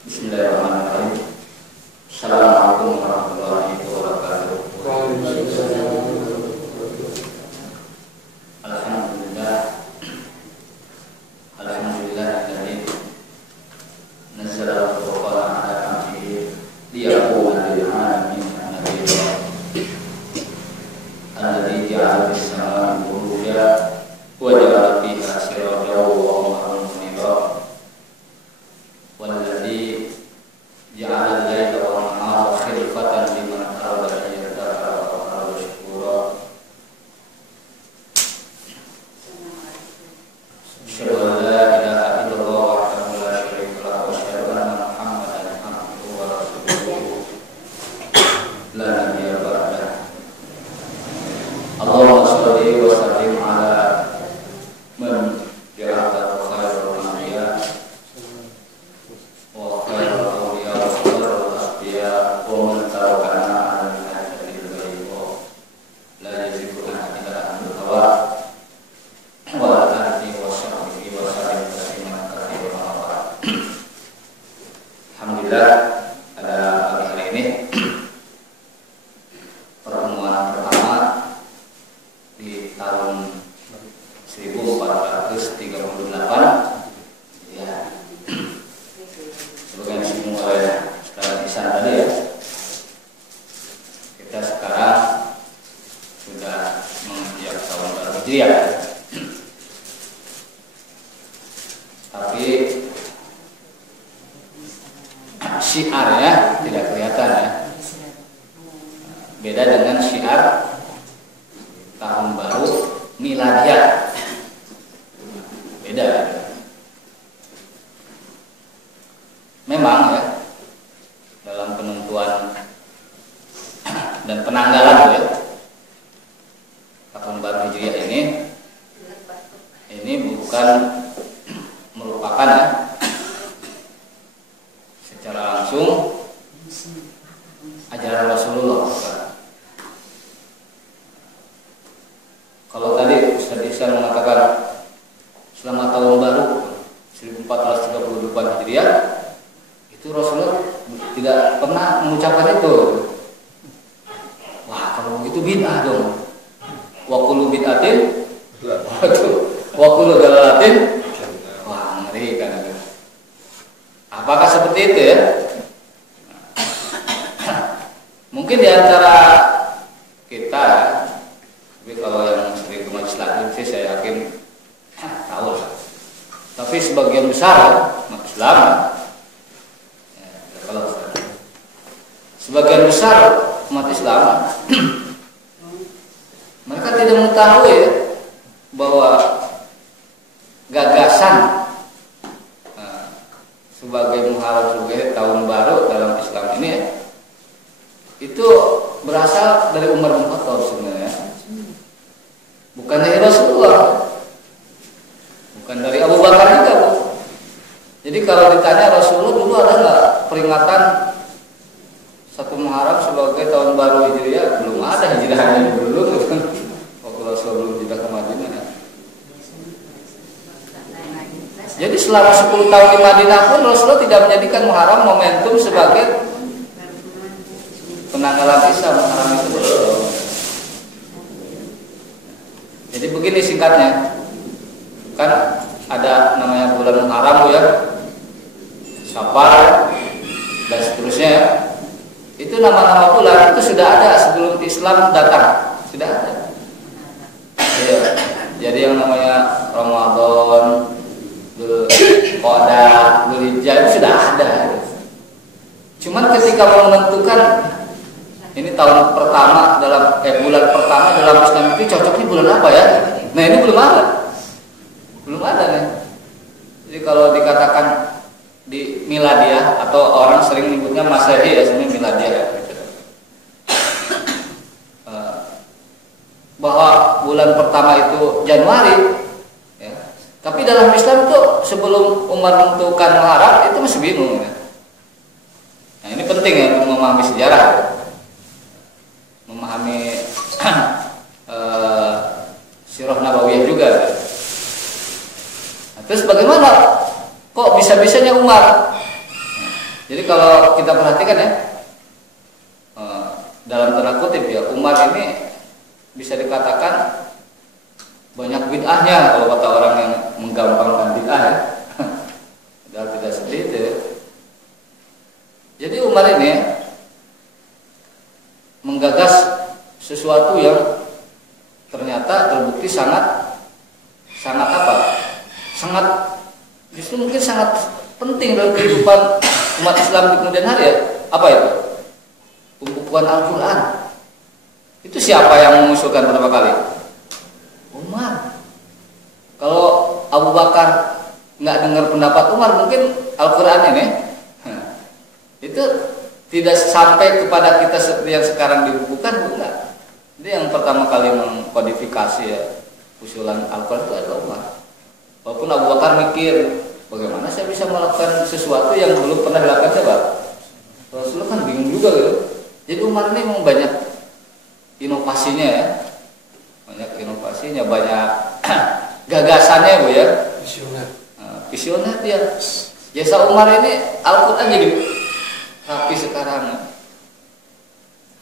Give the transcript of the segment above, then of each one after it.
Bismillahirrahmanirrahim. Assalamualaikum warahmatullahi wabarakatuh. Alhamdulillah. Alhamdulillahilladzi nazzala al-Qur'ana 'ala 'abdihi liyakuna lil 'alamin nadhira. Alladzi ja'ala as-samaa'a buruja wa ja'ala fiha sirajan wa qamaran munira. Walladzi ja'ala al-laila wan-nahara khilfatan liman arada an yadhakkara wa arada syukura. Asyhadu an la ilaha illallah wahdahu la syarika lahu wa asyhadu anna Muhammadan abduhu wa rasuluhu la nabiyya ba'dah. Allahumma shalli wa sallim ala man ja'ala khairul anbiya wa khairul awliya wa khairul asfiya wa man tawakkala 'ala al-hadi al-ghaibi la yaziku illa an-hawa wa ala alihi wa sahbihi wa sallam tasliman katsiran. Alhamdulillah, pada pagi hari ini pertemuan pertama di tahun 1438 ya, sebagai disinggung oleh Ustaz Ihsan tadi ya, kita sekarang sudah menginjak tahun baru Hijriah, tapi syiar ya tidak kelihatan ya, beda dengan syiar tahun baru miladiah, beda. Memang ya, dalam penentuan dan penanggalan ya tahun baru Hijriah ini bukan merupakan ya secara langsung ajaran Rasulullah. Kalau tadi Ustaz Ihsan mengatakan selamat tahun baru 1438 Hijriah, itu Rasulullah tidak pernah mengucapkan itu. Wah, kalau begitu bid'ah dong. Wa kullu bid'atin wa kullu dalalatin. Wah, ngeri kan. Apakah seperti itu ya? Mungkin di antara kita, tapi kalau yang sering ke majelis taklim sih saya yakin tahu lah. Tapi sebagian besar umat Islam, ya, kalau sebagian besar umat Islam mereka tidak mengetahui ya, bahwa gagasan sebagai Muharram sebagai tahun baru dalam Islam ini ya, itu berasal dari Umar bin Khattab sebenarnya, bukan dari Rasulullah, bukan dari Abu Bakar juga. Jadi kalau ditanya Rasulullah dulu ada nggak peringatan satu Muharram sebagai tahun baru Hijriah? Belum ada, hijrahnya dulu waktu Rasul belum hijrah ke Madinah. Jadi selama 10 tahun di Madinah pun Rasulullah tidak menjadikan Muharram momentum sebagai penanggalan Islam. Muharram itu belum. Jadi begini singkatnya, kan ada namanya bulan Muharram ya, Safar dan seterusnya. Itu nama-nama bulan itu sudah ada sebelum Islam datang, sudah ada. Ya, jadi yang namanya Ramadan, Qa'dah, Dzulhijjah itu sudah ada. Cuman ketika mau menentukan ini tahun pertama dalam bulan pertama dalam Islam itu cocoknya bulan apa ya? Nah ini belum ada nih. Jadi kalau dikatakan di miladiah atau orang sering menyebutnya Masehi ya, sebenarnya miladiah. Bahwa bulan pertama itu Januari, ya. Tapi dalam Islam itu sebelum Umar menentukan Muharram itu masih bingung. Ya. Nah ini penting ya untuk memahami sejarah, memahami sirah nabawiyah juga. Nah, terus bagaimana kok bisa-bisanya Umar Jadi kalau kita perhatikan ya, dalam tanda kutip ya, Umar ini bisa dikatakan banyak bid'ahnya kalau kata orang yang menggampangkan bid'ah ya. Padahal tidak seperti itu ya. Jadi Umar ini menggagas sesuatu yang ternyata terbukti sangat apa? Sangat, justru mungkin sangat penting dalam kehidupan umat Islam di kemudian hari ya. Apa itu? Pembukuan Al-Quran. Itu siapa yang mengusulkan pertama kali? Umar. Kalau Abu Bakar nggak dengar pendapat Umar, mungkin Al-Quran ini itu tidak sampai kepada kita seperti yang sekarang dibukukan, bukan. Jadi yang pertama kali mengkodifikasi ya usulan Al-Quran itu adalah Umar. Walaupun Abu Bakar mikir, bagaimana saya bisa melakukan sesuatu yang belum pernah dilakukan siapa? Rasulullah kan bingung juga gitu. Jadi Umar ini memang banyak inovasinya ya. Banyak inovasinya, banyak gagasannya Bu ya. Visioner dia. Jasa Umar ini Al-Quran jadi rapi sekarang.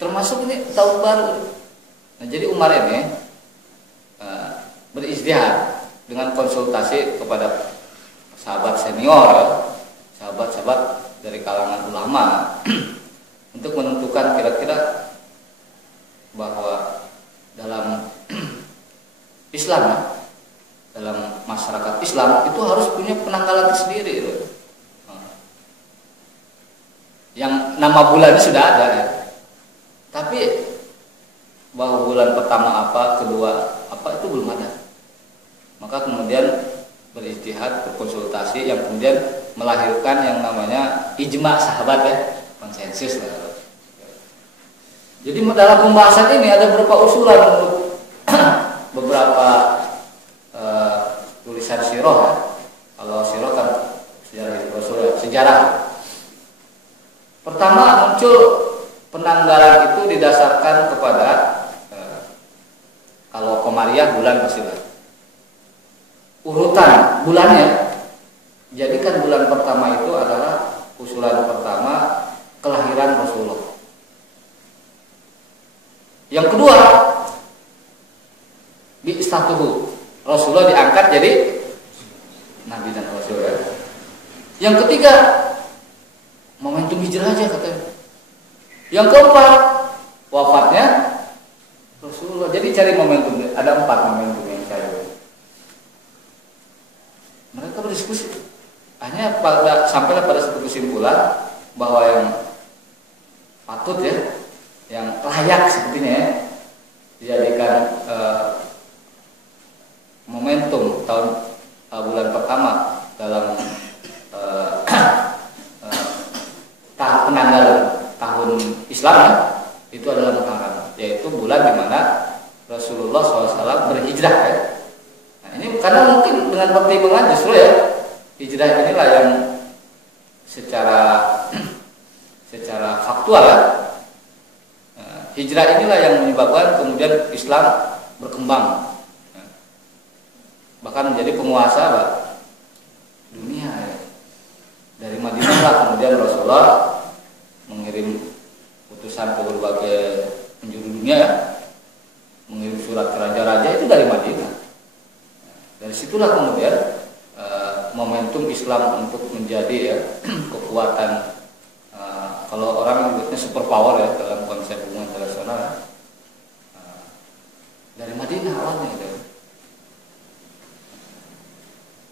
Termasuk ini tahun baru. Nah, jadi Umar ini beristihad dengan konsultasi kepada sahabat senior, sahabat-sahabat dari kalangan ulama untuk menentukan kira-kira bahwa dalam Islam, dalam masyarakat Islam itu harus punya penanggalan sendiri gitu. Yang nama bulannya sudah ada ya. Tapi bahwa bulan pertama apa, kedua apa itu belum ada. Maka kemudian berijtihad, berkonsultasi yang kemudian melahirkan yang namanya ijma sahabat ya, konsensus lah. Jadi dalam pembahasan ini ada beberapa usulan untuk beberapa tulisan sirah ya. Kalau sirah kan sejarah Rasul, sejarah. Pertama muncul penanggalan itu didasarkan kepada kalau Komariah bulan pastilah urutan bulannya. Jadikan bulan pertama itu adalah usulan pertama kelahiran Rasulullah. Yang kedua, bi'tsatuhu, Rasulullah diangkat jadi nabi dan rasul. Yang ketiga, momentum hijrah aja katanya. Yang keempat, wafatnya Rasulullah. Jadi cari momentum, ada 4 momentum yang cari. Mereka berdiskusi, hanya sampailah pada satu kesimpulan bahwa yang patut ya, yang layak sepertinya ya, dijadikan momentum tahun bulan pertama dalam tahap penanggalan tahun Islam ya, itu adalah Muharram, yaitu bulan di mana Rasulullah SAW berhijrah ya. Nah, ini karena mungkin dengan pertimbangan justru ya hijrah inilah yang secara faktual ya, hijrah inilah yang menyebabkan kemudian Islam berkembang, bahkan menjadi penguasa dunia ya. Dari Madinah lah kemudian Rasulullah mengirim utusan ke berbagai penjuru dunia ya, mengirim surat ke raja-raja itu dari Madinah. Dari situlah kemudian momentum Islam untuk menjadi ya kekuatan, kalau orang menyebutnya super power ya dalam konsep hubungan internasional ya. Dari Madinah awalnya gitu.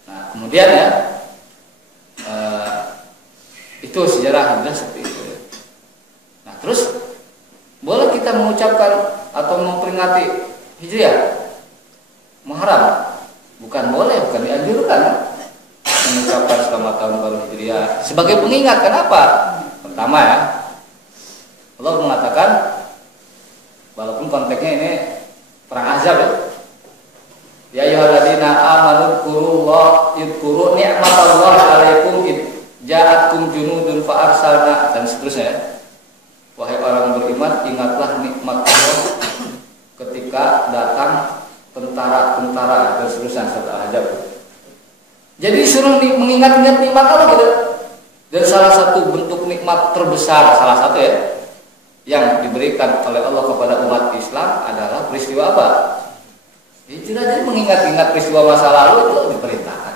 Nah kemudian ya itu sejarah hijrah seperti itu ya. Nah terus boleh kita mengucapkan atau memperingati hijriah Muharram? Bukan boleh, bukan dianjurkan mengucapkan selamat tahun baru hijriah sebagai pengingat. Kenapa? Pertama ya, Allah mengatakan, walaupun konteksnya ini perang Ahzab ya, ya ayyuhalladzina amanu dzkuru ni'matallahi 'alaikum id ja'atkum junudun fa arsalna, dan seterusnya. Wahai orang beriman, ingatlah nikmat Allah ketika datang tentara-tentara dan seterusnya serta Ahzab. Jadi disuruh mengingat-ingat nikmat Allah gitu. Dan salah satu bentuk nikmat terbesar, salah satu ya, yang diberikan oleh Allah kepada umat Islam adalah peristiwa apa? Hijrah. Jadi mengingat-ingat peristiwa masa lalu itu diperintahkan,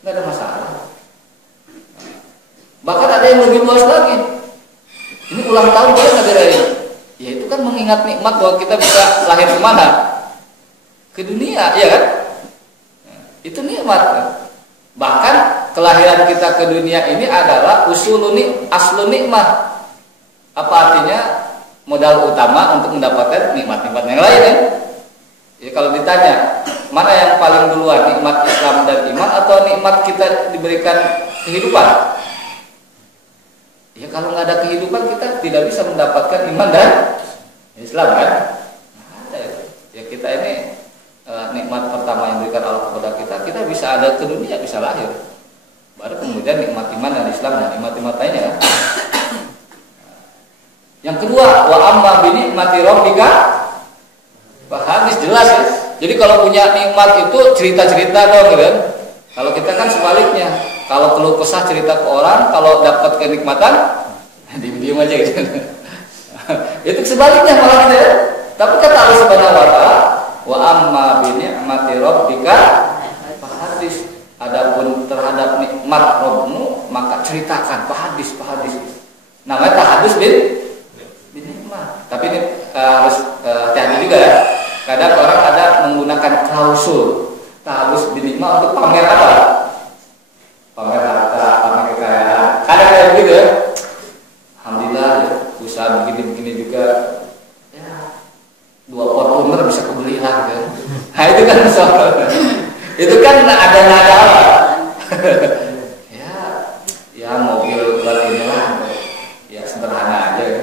nggak ada masalah. Bahkan ada yang lebih luas lagi. Ini ulang tahun boleh nggak dirayain? Ya itu kan mengingat nikmat bahwa kita bisa lahir kemana? Ke dunia, ya kan? Itu nikmat. Bahkan kelahiran kita ke dunia ini adalah aslu nikmat. Apa artinya? Modal utama untuk mendapatkan nikmat-nikmat yang lain ya. Jadi kalau ditanya, mana yang paling duluan, nikmat Islam dan iman atau nikmat kita diberikan kehidupan? Ya kalau nggak ada kehidupan kita tidak bisa mendapatkan iman dan Islam kan? Ya kita ini nikmat pertama yang diberikan Allah kepada kita bisa ada ke dunia, bisa lahir. Baru kemudian nikmat iman dan Islam dan nikmat-nikmat lainnya kan? Yang kedua, wa amma bi nikmati rabbika hadis, jelas ya. Jadi kalau punya nikmat itu cerita-cerita dong kan. Kalau kita kan sebaliknya. Kalau keluh kesah cerita ke orang, kalau dapat kenikmatan diam aja gitu. Itu sebaliknya malah gitu ya. Tapi kata Allah Subhanahu wa taala, wa amma bi ni'mati rabbika hadis. Adapun terhadap nikmat Rabbmu maka ceritakan, hadis. Namanya tahadus bin nikmat. Tapi ini harus hati-hati juga ya. Kadang orang ada menggunakan klausul tahadus bin nikmat untuk pamer apa? Pamer harta, pamer kekayaan. Kadang kayak begitu ya. Alhamdulillah ya, usaha begini juga. Ya, 2 Fortuner bisa kebeli lah kan. Nah itu kan soal. Itu kan ada apa? ya mobil buat inilah. Ya sederhana aja ya.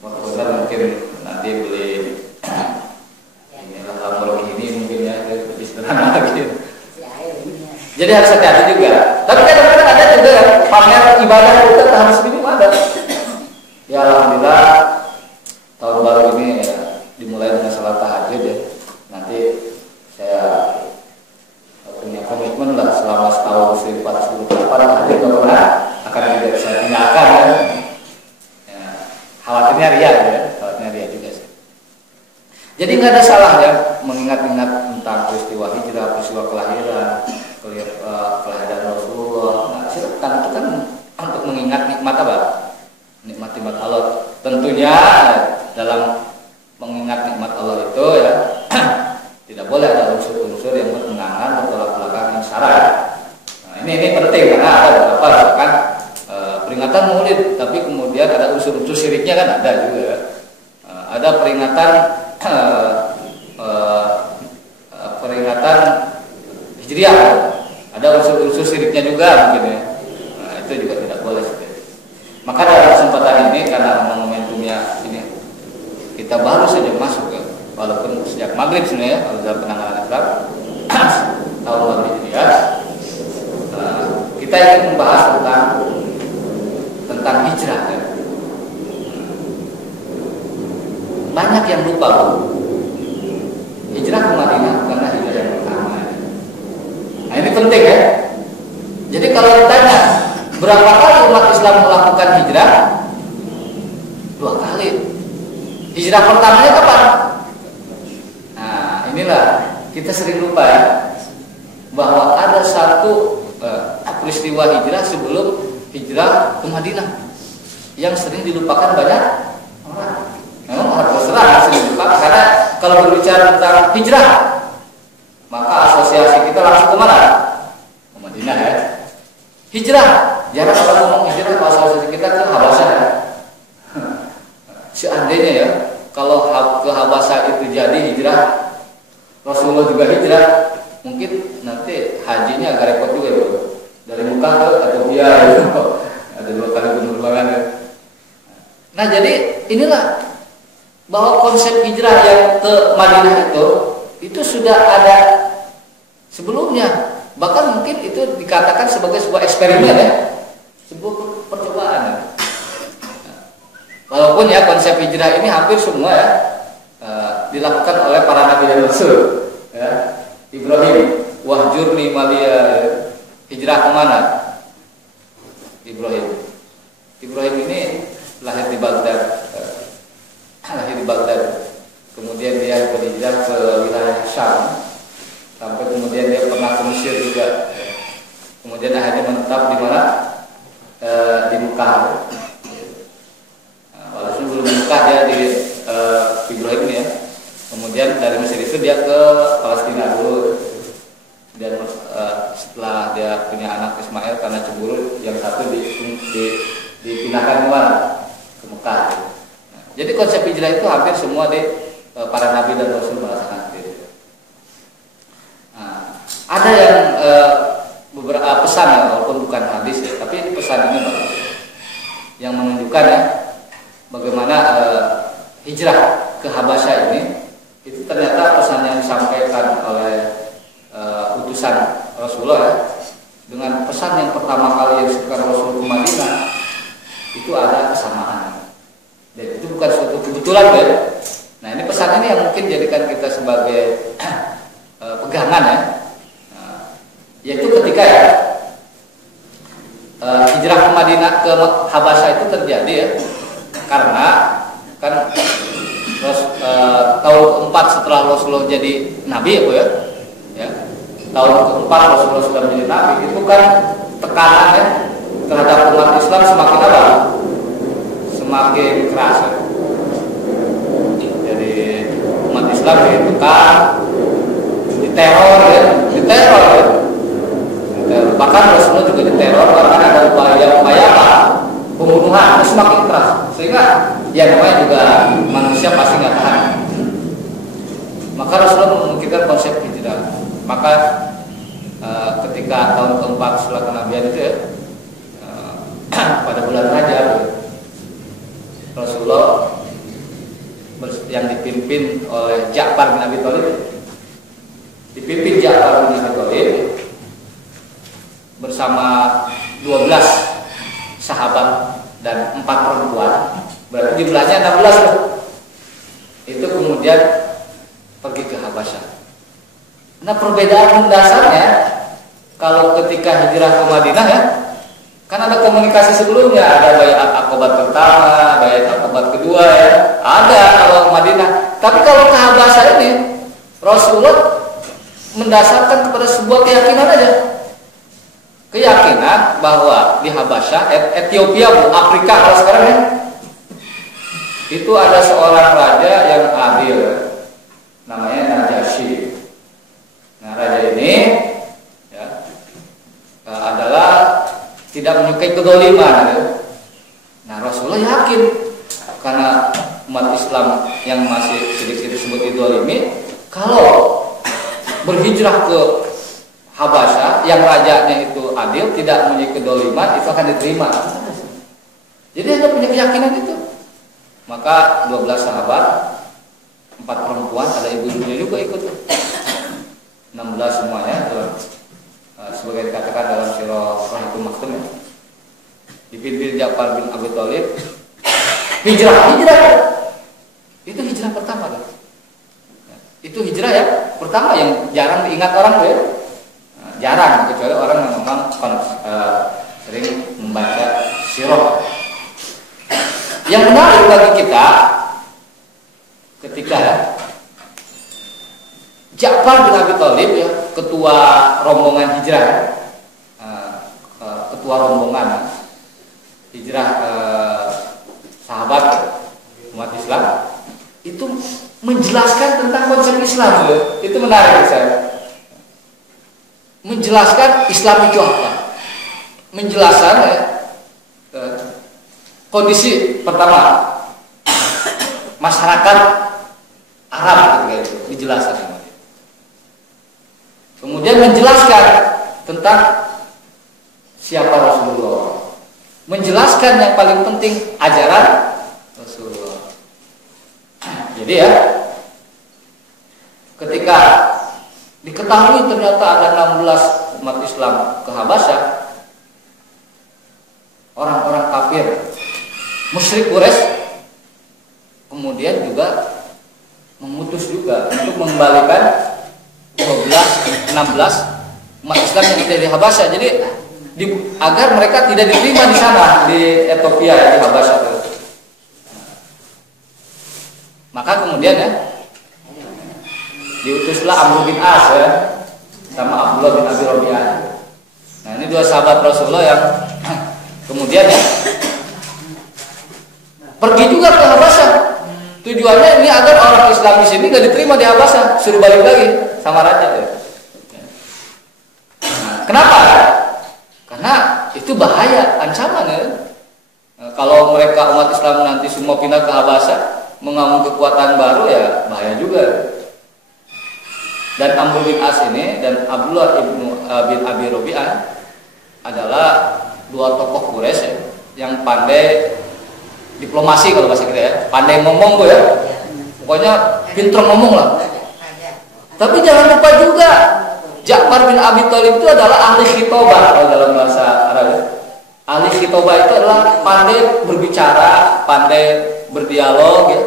Fortuner mungkin nanti beli inilah Lamborghini mungkin ya, lebih sederhana lagi. Jadi harus hati-hati juga. Tapi kadang-kadang ada juga pamer ibadah kita harus minum ada. Ya alhamdulillah tahun baru ini ya, dimulai dengan salat tahajud ya. Nanti saya punya komitmen lah selama setahun 1448 tahajud akan tidak saya tinggalkan ya. Khawatirnya ria ya, khawatirnya ria juga sih. Jadi nggak ada salah ya mengingat-ingat tentang peristiwa hijrah, peristiwa kelahiran Rasulullah. Nah, silakan itu kan untuk mengingat nikmat apa? Nikmat Allah. Tentunya dalam mengingat nikmat Allah itu ya tidak boleh ada unsur-unsur yang bertentangan bertolak belakang syara. Nah, ini penting karena ada beberapa misalkan peringatan Maulid, tapi kemudian ada unsur-unsur syiriknya kan ada juga. Ada peringatan Hijriah, ada unsur-unsur syiriknya juga mungkin ya. Nah, itu juga tidak boleh. Maka dalam kesempatan ini karena momentumnya ini kita baru saja masuk ya, walaupun sejak maghrib sebenarnya kalau dalam penanganan Islam tahun baru Hijriah, kita ingin membahas tentang hijrah ya. Banyak yang lupa hijrah ke Madinah bukanlah hijrah yang pertama. Nah ini penting ya. Jadi kalau ditanya berapa kali umat Islam melakukan hijrah? 2 kali. Hijrah pertamanya kapan? Nah inilah kita sering lupa ya, bahwa ada satu peristiwa hijrah sebelum hijrah ke Madinah yang sering dilupakan banyak orang. Memang harus sering dilupakan karena kalau berbicara tentang hijrah maka asosiasi kita langsung ke mana? Ke Madinah ya. Hijrah, jarang orang ngomong hijrah, asosiasi kita ke Habasyah ya. Seandainya ya, kalau ke Habasyah itu jadi hijrah, Rasulullah juga hijrah, mungkin nanti hajinya agak repot juga bro. Dari Mekah ke Ethiopia gitu. Ada 2 kali penerbangan ya. Nah jadi inilah bahwa konsep hijrah yang ke Madinah itu sudah ada sebelumnya. Bahkan mungkin itu dikatakan sebagai sebuah eksperimen ya, sebuah percobaan ya. Walaupun ya konsep hijrah ini hampir semua ya dilakukan oleh para nabi dan rasul ya. Ibrahim, wahjurni malia, hijrah kemana? Ibrahim. Ibrahim ini lahir di Baghdad, kemudian dia berhijrah ke wilayah Syam, sampai kemudian dia pernah ke Mesir juga, kemudian akhirnya menetap di mana? Di Mekah. Walaupun belum menikah dia di Ibrahim ya. Kemudian dari Mesir itu dia ke Palestina dulu. Dan setelah dia punya anak Ismail, karena cemburu, yang satu dipindahkan ke Mekah. Nah, jadi konsep hijrah itu hampir semua para nabi dan rasul merasakan itu. Nah, ada yang beberapa pesan ya, walaupun bukan hadis ya, tapi pesan ini bagus, yang menunjukkan ya bagaimana hijrah ke Habasyah ini itu ternyata pesan yang disampaikan oleh utusan Rasulullah ya, dengan pesan yang pertama kali yang disampaikan Rasul ke Madinah itu ada kesamaan, dan itu bukan suatu kebetulan ya. Nah, ini pesan ini yang mungkin jadikan kita sebagai pegangan ya, yaitu ketika ya hijrah ke Madinah ke Habasyah itu terjadi ya, karena kan tahun keempat setelah Rasulullah jadi nabi ya, tahun keempat Rasulullah sudah menjadi nabi, itu kan tekanan ya terhadap umat Islam semakin apa? Semakin keras ya. Jadi umat Islam ditekan, diteror ya. Bahkan Rasulullah juga diteror, bahkan ada upaya pembunuhan, itu semakin keras, sehingga ya namanya juga manusia pasti nggak tahan. Maka Rasulullah memikirkan konsep hijrah. Maka ketika tahun keempat setelah kenabian itu ya, pada bulan Rajab, Rasulullah yang dipimpin oleh Ja'far bin Abi Thalib, bersama 12 sahabat dan 4 perempuan, berarti jumlahnya 16 loh. Itu kemudian pergi ke Habasyah. Nah, perbedaan mendasarnya kalau ketika hijrah ke Madinah ya, kan ada komunikasi sebelumnya, ada baiat Aqabah pertama, baiat Aqabah kedua ya, ada kalau Madinah. Tapi kalau ke Habasyah ini, Rasulullah mendasarkan kepada sebuah keyakinan aja. Keyakinan bahwa di Habasyah, Ethiopia, Afrika kalau sekarang ya, itu ada seorang raja yang adil, namanya Najasyi. Nah, raja ini ya, adalah tidak menyukai kedoliman ya. Nah, Rasulullah yakin karena umat Islam yang masih sedikit disebut didolimi, kalau berhijrah ke Habasyah yang rajanya itu adil, tidak mempunyai kedoliman, itu akan diterima. Jadi hanya punya keyakinan itu. Maka 12 sahabat, 4 perempuan, ada ibu-ibunya juga ikut. 16 semuanya sebagai dikatakan dalam Sirah Rahikul Maktum ya. Dipimpin Ja'far bin Abi Thalib. Hijrah. Itu hijrah pertama kan. Itu hijrah ya pertama yang jarang diingat orang tuh ya. Jarang, kecuali orang yang memang sering membaca sirah. Yang menarik bagi kita ketika Ja'far bin Abi Thalib ya, ketua rombongan hijrah, ketua rombongan hijrah sahabat umat Islam, itu menjelaskan tentang konsep Islam. Itu menarik saya. Menjelaskan Islam itu apa? Menjelaskan kondisi pertama masyarakat Arab ketika itu dijelaskan. Kemudian menjelaskan tentang siapa Rasulullah. Menjelaskan yang paling penting ajaran Rasulullah. Jadi ya, ketika diketahui ternyata ada 16 umat Islam ke Habasyah, orang-orang kafir musyrik Quraisy kemudian juga memutus juga untuk mengembalikan 16 umat Islam yang ada di Habasyah. Jadi agar mereka tidak diterima di sana di Ethiopia ya, di Habasyah itu. Maka kemudian ya diutuslah Amr bin As ya sama Abdullah bin Abi Rabi'ah. Nah ini dua sahabat Rasulullah yang kemudian ya pergi juga ke Habasyah. Tujuannya ini agar orang Islam di sini gak diterima di Habasyah, suruh balik lagi sama raja ya. Nah, kenapa? Karena itu bahaya, ancaman ya. Nah, kalau mereka umat Islam nanti semua pindah ke Habasyah, mengambil kekuatan baru ya bahaya juga. Dan Amr bin As ini dan Abdullah bin Abi Rabi'ah adalah dua tokoh Quraisy ya, yang pandai diplomasi kalau bahasa kita ya, pandai ngomong ya. Pokoknya pintar ngomong lah. Tapi jangan lupa juga Ja'far bin Abi Thalib itu adalah ahli khitobah kalau dalam bahasa Arab. Ahli khitobah itu adalah pandai berbicara, pandai berdialog ya.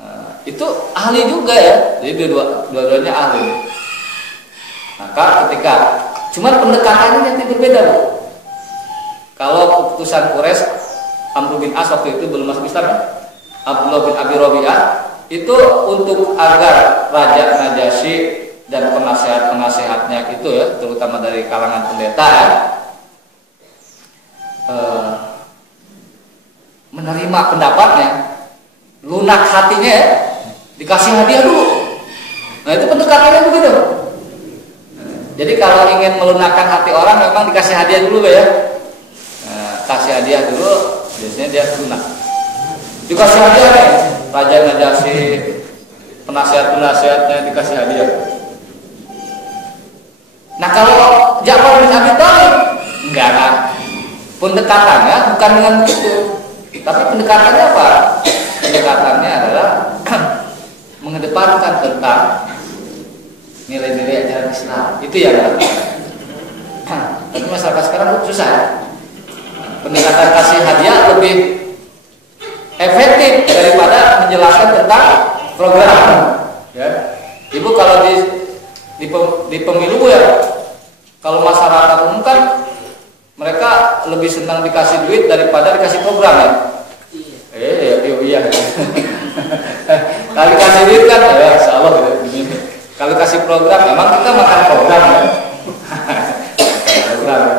Nah, itu ahli juga ya. Jadi dua-duanya ahli. Maka ketika cuman pendekatannya nanti berbeda loh. Kalau keputusan Quraisy, Amr bin As waktu itu belum masuk Islam ya. Abdullah bin Abi Rabi'ah itu untuk agar Raja Najasyi dan penasehat-penasehatnya itu ya, terutama dari kalangan pendeta ya, menerima pendapatnya, lunak hatinya ya, dikasih hadiah dulu. Nah itu pendekatannya begitu. Jadi kalau ingin melunakkan hati orang memang dikasih hadiah dulu ya. Nah, kasih hadiah dulu, biasanya dia lunak. Dikasih hadiah nih, Raja Najasyi, penasehat-penasehatnya dikasih hadiah. Nah kalau Ja'far bin Abi Thalib enggak kan, pendekatannya bukan dengan begitu, tapi pendekatannya apa? Pendekatannya adalah mengedepankan tentang nilai-nilai ajaran Islam. Itu ya kan? Tapi masyarakat sekarang susah. Pendekatan kasih hadiah lebih efektif daripada menjelaskan tentang program. Ya. Ibu kalau di pemilu ya, kalau masyarakat umum kan mereka lebih senang dikasih duit daripada dikasih program ya. Iya. Kali kasih duit kan ya, insyaallah begini. Kalau kasih program, memang kita makan program ya. Program ya.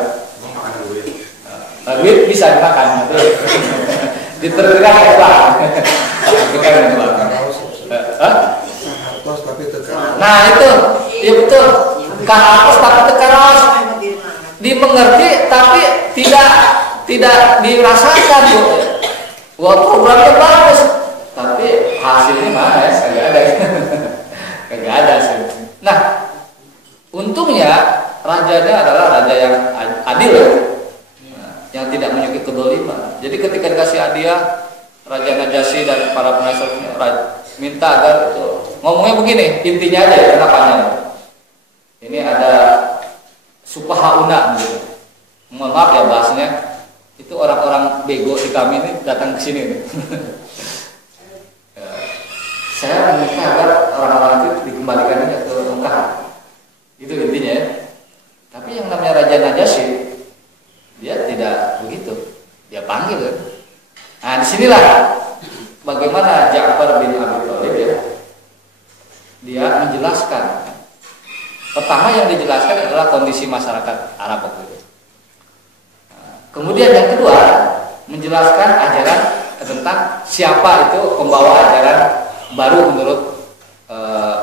Duit bisa dimakan. Diterima apa? Nah itu, ya betul. Kahapus tapi tekaros, dimengerti tapi tidak dirasakan bu. Wah programnya bagus, tapi hasilnya mana ya? Kagak ada sih. Nah, untungnya rajanya adalah raja yang adil ya, yang tidak menyukai kedoliman. Jadi ketika dikasih hadiah, Raja Najasyi dan para penasehatnya minta agar itu ngomongnya begini, intinya aja ya, kenapanya. Ini ada supahauna gitu. Mohon maaf ya bahasnya, itu orang-orang bego di kami ini datang ke sini nih. Saya meminta agar orang-orang itu dikembalikan ke Mekah. Itu intinya ya. Tapi yang namanya Raja Najasyi, dia tidak begitu. Dia panggil kan. Nah disinilah bagaimana Ja'far bin Abi Thalib ya, dia menjelaskan. Pertama yang dijelaskan adalah kondisi masyarakat Arab waktu itu. Kemudian yang kedua menjelaskan ajaran tentang siapa itu pembawa ajaran baru menurut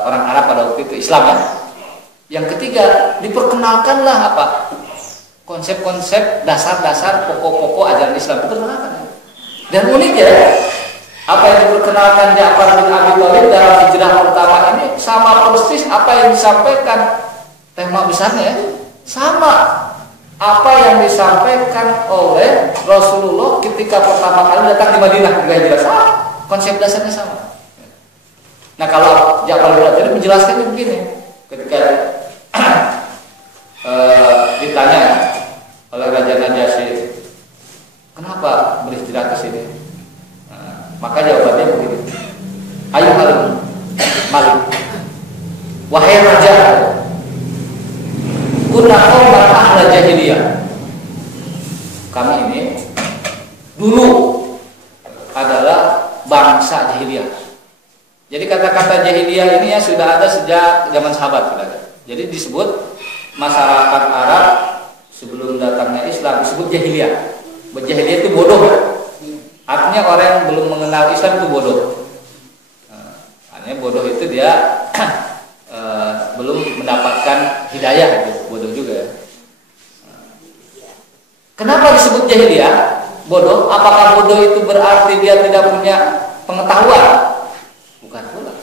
orang Arab pada waktu itu, Islam ya. Yang ketiga diperkenalkanlah apa konsep-konsep dasar-dasar pokok-pokok ajaran Islam diperkenalkan. Dan unik ya, apa yang diperkenalkan Ja'far bin Abi Thalib dalam hijrah pertama ini sama persis apa yang disampaikan, tema besarnya ya, sama apa yang disampaikan oleh Rasulullah ketika pertama kali datang di Madinah ketika hijrah. Sama, konsep dasarnya sama. Nah kalau Ja'far bin Abi Thalib menjelaskannya begini, ketika ditanya oleh Raja Najasyi, kenapa berhijrah ke sini? Maka jawabannya begini, Ayyuhal Malik, wahai raja, kunna qauman ahla jahiliyah, dulu adalah bangsa jahiliyah. Jadi kata-kata jahiliyah ini ya sudah ada sejak zaman sahabat sudah ada. Jadi disebut masyarakat Arab sebelum datangnya Islam disebut jahiliyah. Jahiliyah itu bodoh. Artinya orang yang belum mengenal Islam itu bodoh. Artinya bodoh itu dia belum mendapatkan hidayah, itu bodoh juga. Kenapa disebut jahiliyah? Bodoh. Apakah bodoh itu berarti dia tidak punya pengetahuan? Bukan pula.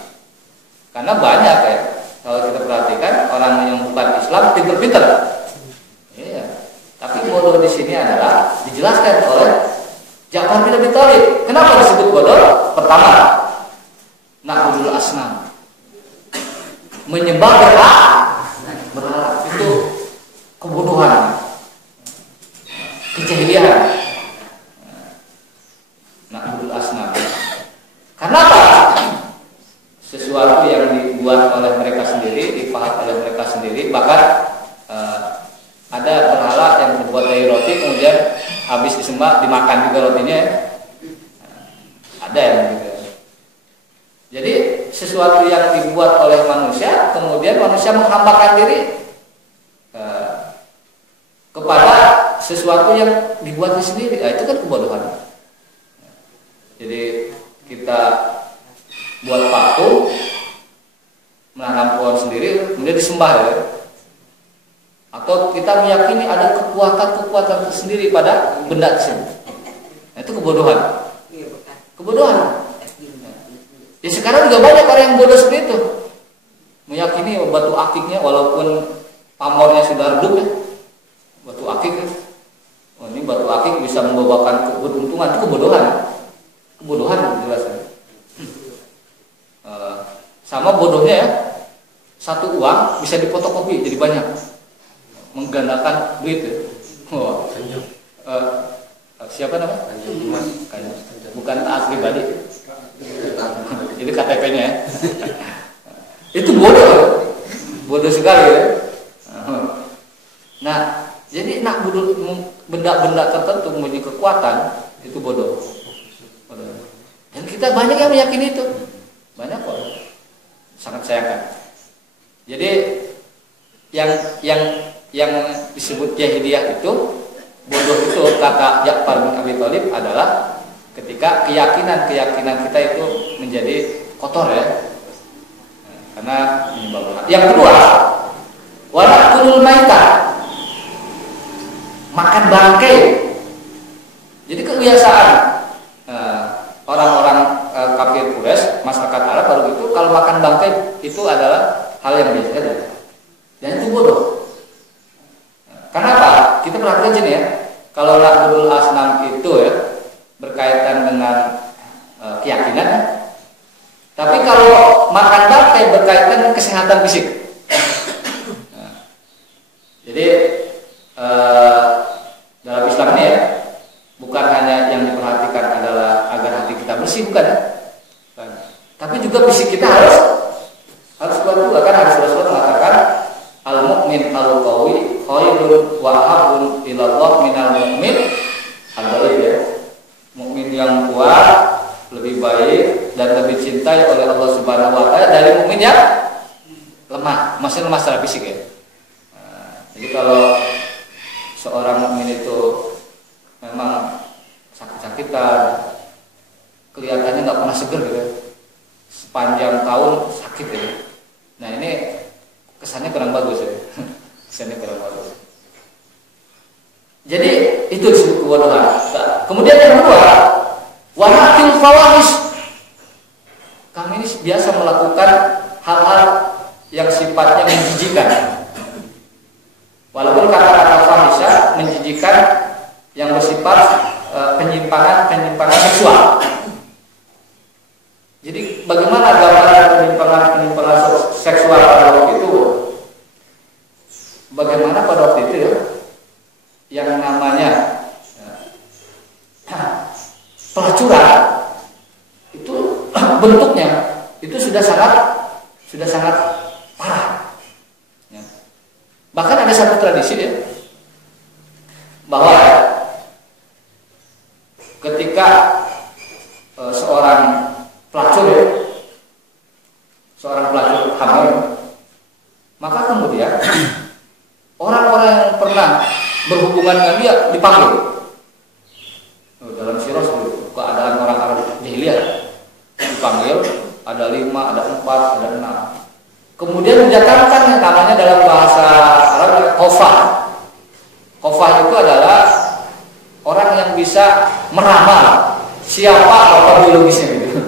Karena banyak ya. Kalau kita perhatikan orang yang bukan Islam pintar-pintar. Iya. Tapi bodoh di sini adalah dijelaskan oleh Ja'far bin Abi Thalib. Kenapa disebut bodoh? Pertama, na'budul asnam. Menyembah berhala itu kebodohan. Kejahilian. Na'budul asnam. Kenapa? Sesuatu yang dibuat oleh mereka sendiri, dipahat oleh mereka sendiri, bahkan ada berhala yang dibuat dari roti, kemudian habis disembah dimakan juga rotinya. Ada yang gitu. Jadi sesuatu yang dibuat oleh manusia, kemudian manusia menghambakan diri kepada sesuatu yang dibuatnya sendiri. Nah, itu kan kebodohan. Jadi kita buat patung, menanam pohon sendiri, kemudian disembah ya. Atau kita meyakini ada kekuatan-kekuatan tersendiri pada benda tersebut. Nah, itu kebodohan. Kebodohan. Ya sekarang juga banyak orang yang bodoh seperti itu. Meyakini batu akiknya walaupun pamornya sudah redup ya. Batu akik ya. Oh, ini batu akik bisa membawakan keberuntungan, itu kebodohan. Kebodohan jelasnya. Sama bodohnya ya. Satu uang bisa difotokopi jadi banyak. Menggandakan duit ya. Oh. Siapa namanya? Bukan taat pribadi. Jadi KTP-nya ya. Itu bodoh. Bodoh sekali ya. Nah, jadi nak benda-benda tertentu mempunyai kekuatan itu bodoh. Dan kita banyak yang meyakini itu. Banyak kok. Sangat sayangkan. Jadi yang disebut jahiliyah itu bodoh itu kata Ja'far bin Abi Thalib adalah ketika keyakinan kita itu menjadi kotor ya. Karena menyebabkan. Yang kedua, walakulul maitah. Makan bangkai. Jadi kebiasaan orang-orang kafir Quraisy, masyarakat Arab baru itu kalau makan bangkai itu adalah hal yang biasa ya. Dan itu bodoh. Kenapa? Kita perhatikan sini ya. Kalau na'budul asnam itu ya berkaitan dengan keyakinan. Tapi kalau makan bangkai berkaitan dengan kesehatan fisik. Jadi dalam Islam ini ya bukan hanya yang diperhatikan adalah agar hati kita bersih, bukan ya? Tapi juga fisik kita harus kuat juga kan. Harus Rasulullah mengatakan al-mu'min al-qawi khairun wa ahabun ilallah minal mu'min al-dhaif ya. Mukmin yang kuat lebih baik dan lebih cintai oleh Allah Subhanahu wa taala dari mukmin yang lemah, maksudnya lemah secara fisik ya. Jadi kalau seorang mukmin itu memang sakit-sakitan, kelihatannya nggak pernah seger gitu, sepanjang tahun sakit ya. Nah ini kesannya kurang bagus ya. Kesannya kurang bagus. Jadi itu disebut kebodohan. Kemudian yang kedua, wanatil fawahish. Kami ini biasa melakukan hal-hal yang sifatnya menjijikan. Walaupun kata-kata fahisha menjijikan yang bersifat penyimpangan seksual. Jadi bagaimana gambaran penyimpangan seksual pada waktu itu? Bagaimana pada waktu itu ya? Yang namanya pelacuran itu bentuknya itu sudah sangat parah. Ya. Bahkan ada satu tradisi ya bahwa ketika seorang pelacur ya, seorang pelacur hamil, maka kemudian orang-orang yang pernah berhubungan dengan dia dipanggil. Dalam sirah keadaan orang Arab jahiliyah dipanggil, ada 5, ada 4, ada 6. Kemudian mendatangkan yang namanya dalam bahasa Arab qofah. Qofah itu adalah orang yang bisa meramal siapa bapak biologisnya gitu.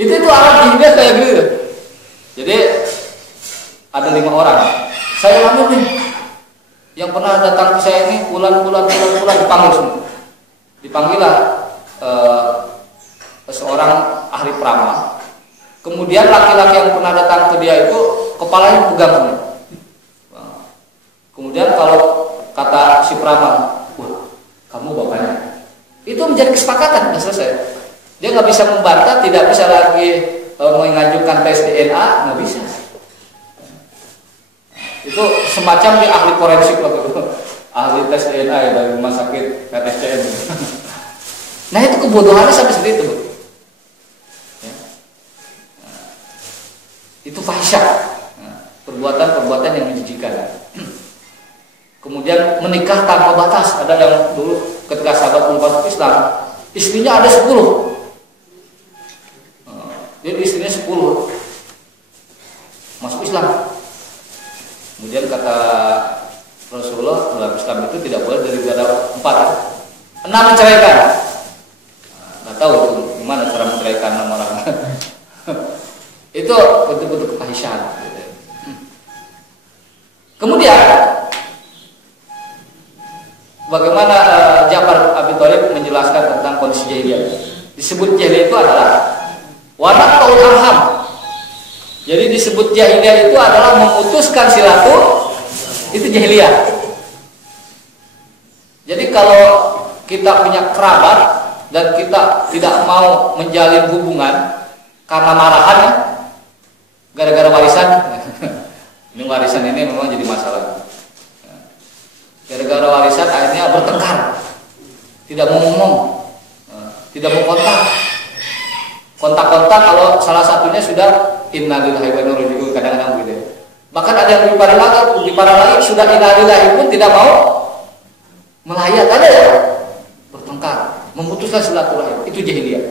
Itu Arab jahiliyah kayak gitu. Jadi ada 5 orang. Saya hamil nih. Yang pernah datang ke saya ini bulan dipanggil semua. Dipanggillah seorang ahli peramal. Kemudian laki-laki yang pernah datang ke dia itu kepalanya pegang semua. Kemudian kalau kata si peramal, wah kamu bapaknya. Itu menjadi kesepakatan, sudah selesai. Dia nggak bisa membantah, tidak bisa lagi mengajukan tes DNA, nggak bisa. Itu semacam di ahli forensik waktu itu, ahli tes DNA ya, dari rumah sakit RSCM. Nah itu kebodohannya sampai seperti itu. Ya. Nah, itu fahisyah, perbuatan-perbuatan yang menjijikan. Kemudian menikah tanpa batas. Ada yang dulu ketika sahabat masuk Islam, istrinya ada 10. Jadi istrinya 10 masuk Islam. Kemudian kata Rasulullah, dalam Islam itu tidak boleh dari 4, 6 menceraikan. Nggak tahu itu gimana cara menceraikan orang. Itu bentuk-bentuk kefahisyaan. Kemudian bagaimana Ja'far Abi Thalib menjelaskan tentang kondisi jahiliyah. Disebut jahiliyah itu adalah wanaqul arham. Jadi disebut jahiliyah itu adalah memutuskan itu jahiliyah. Jadi kalau kita punya kerabat dan kita tidak mau menjalin hubungan karena marahan ya, gara-gara warisan. Ini warisan ini memang jadi masalah. Gara-gara warisan akhirnya bertengkar, tidak mau ngomong, tidak mau kontak kalau salah satunya sudah innalillahi wa inna ilaihi raji'un, kadang-kadang begitu. Bahkan ada yang lebih parah lagi sudah innalillahi pun tidak mau melayat, ada ya, bertengkar, memutuskan silaturahim. Itu jahiliyah.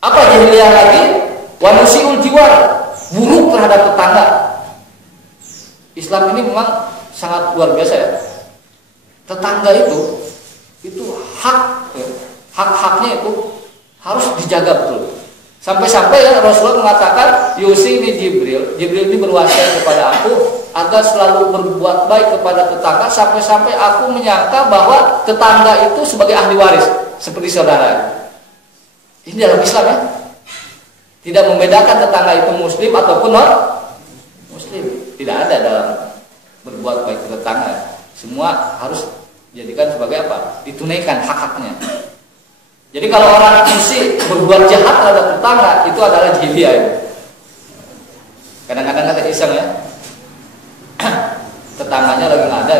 Apa jahiliyah lagi? Wa nusiul jiwar, buruk terhadap tetangga. Islam ini memang sangat luar biasa ya. Tetangga itu hak-haknya itu harus dijaga betul. Sampai-sampai ya Rasulullah mengatakan, yusini Jibril ini berwasiat kepada aku agar selalu berbuat baik kepada tetangga, sampai-sampai aku menyangka bahwa tetangga itu sebagai ahli waris seperti saudara. Ini dalam Islam ya. Tidak membedakan tetangga itu muslim ataupun non muslim. Tidak ada dalam berbuat baik ke tetangga. Semua harus dijadikan sebagai apa? Ditunaikan hak-haknya. Jadi kalau orang musik berbuat jahat terhadap tetangga, itu adalah jahiliyah. Kadang-kadang kata iseng ya, tetangganya lagi nggak ada.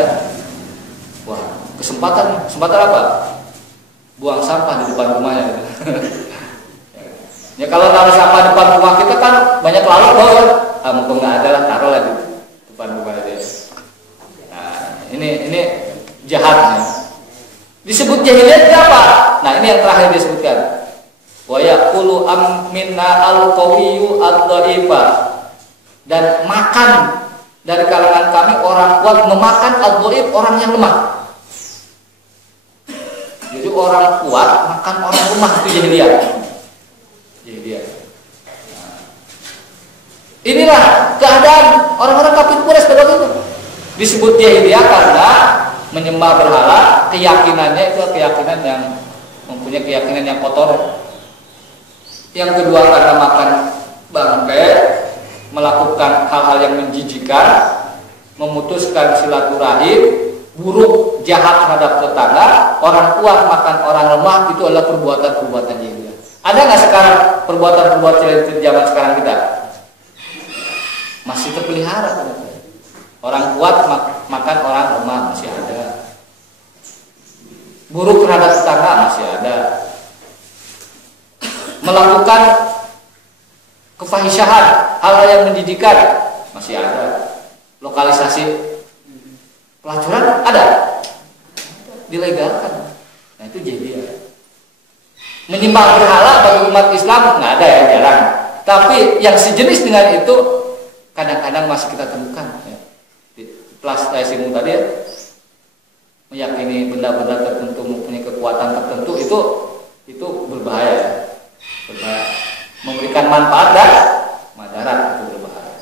Wah, kesempatan apa? Buang sampah di depan rumahnya. Ya kalau taruh sampah depan rumah kita kan banyak lalat bawah. Mumpung nggak ada lah, taruh lagi depan rumah dia. Nah, ini jahatnya. Disebut jahiliyah apa? Nah, ini yang terakhir disebutkan. Wa yaqulu minna al-qawiyyu ad-dha'ifa. Dan makan dari kalangan kami orang kuat memakan ad-dha'if, orang yang lemah. Jadi orang kuat makan orang lemah, itu jahiliyah. Jahiliyah. Nah, inilah keadaan orang-orang kafir Quraisy pada waktu itu. Disebut jahiliyah karena menyembah berhala, keyakinannya itu keyakinan yang mempunyai keyakinan yang kotor. Yang kedua karena makan bangkai, melakukan hal-hal yang menjijikan, memutuskan silaturahim, buruk, jahat terhadap tetangga, orang kuat makan orang lemah, itu adalah perbuatan-perbuatan jahiliyah. Ada nggak sekarang perbuatan-perbuatan jahiliyah zaman sekarang kita? Masih terpelihara. Orang kuat makan orang lemah, masih ada. buruk terhadap tetangga masih ada, melakukan kefahisahan, hal-hal yang menjijikan masih ada, lokalisasi pelacuran ada, dilegalkan. Nah itu jahiliyah. Menyembah berhala bagi umat Islam nggak ada ya, jarang. Tapi yang sejenis dengan itu kadang-kadang masih kita temukan. Ya. Di plastisme tadi ya, meyakini benda-benda tertentu mempunyai kekuatan tertentu itu berbahaya. Ya. Berbahaya. Memberikan manfaat dan madarat itu berbahaya.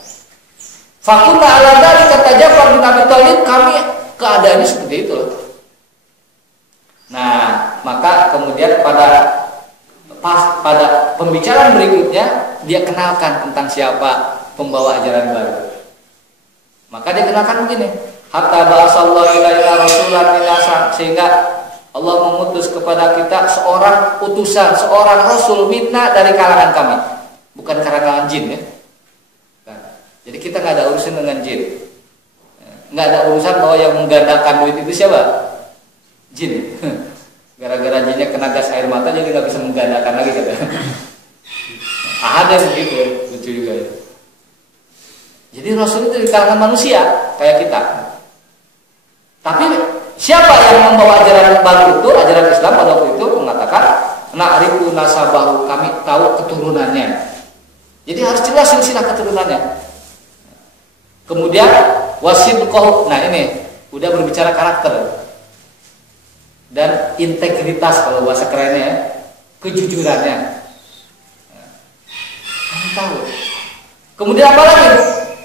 Fakunna ala dzalika Ja'far bin Abi Thalib, kami keadaannya seperti itu. Nah, maka kemudian pada pembicaraan berikutnya dia kenalkan tentang siapa pembawa ajaran baru. Maka dia kenalkan begini, hatta ba'asallahu ilaina rasulan minasa, sehingga Allah mengutus kepada kita seorang utusan, seorang rasul minna dari kalangan kami, bukan kalangan jin ya. Nah, jadi kita nggak ada urusan dengan jin, nggak ada urusan bahwa yang menggandakan duit itu siapa? Jin. Gara-gara jinnya kena gas air mata jadi nggak bisa menggandakan lagi katanya. Ada begitu, lucu juga ya. Jadi Rasul itu di kalangan manusia kayak kita. Tapi siapa yang membawa ajaran baru itu, ajaran Islam pada waktu itu mengatakan na'rifu nasabahu, kami tahu keturunannya. Jadi harus jelas silsilah keturunannya. Kemudian wasibqahu, nah ini udah berbicara karakter dan integritas kalau bahasa kerennya, kejujurannya. Kami tahu. Kemudian apa lagi?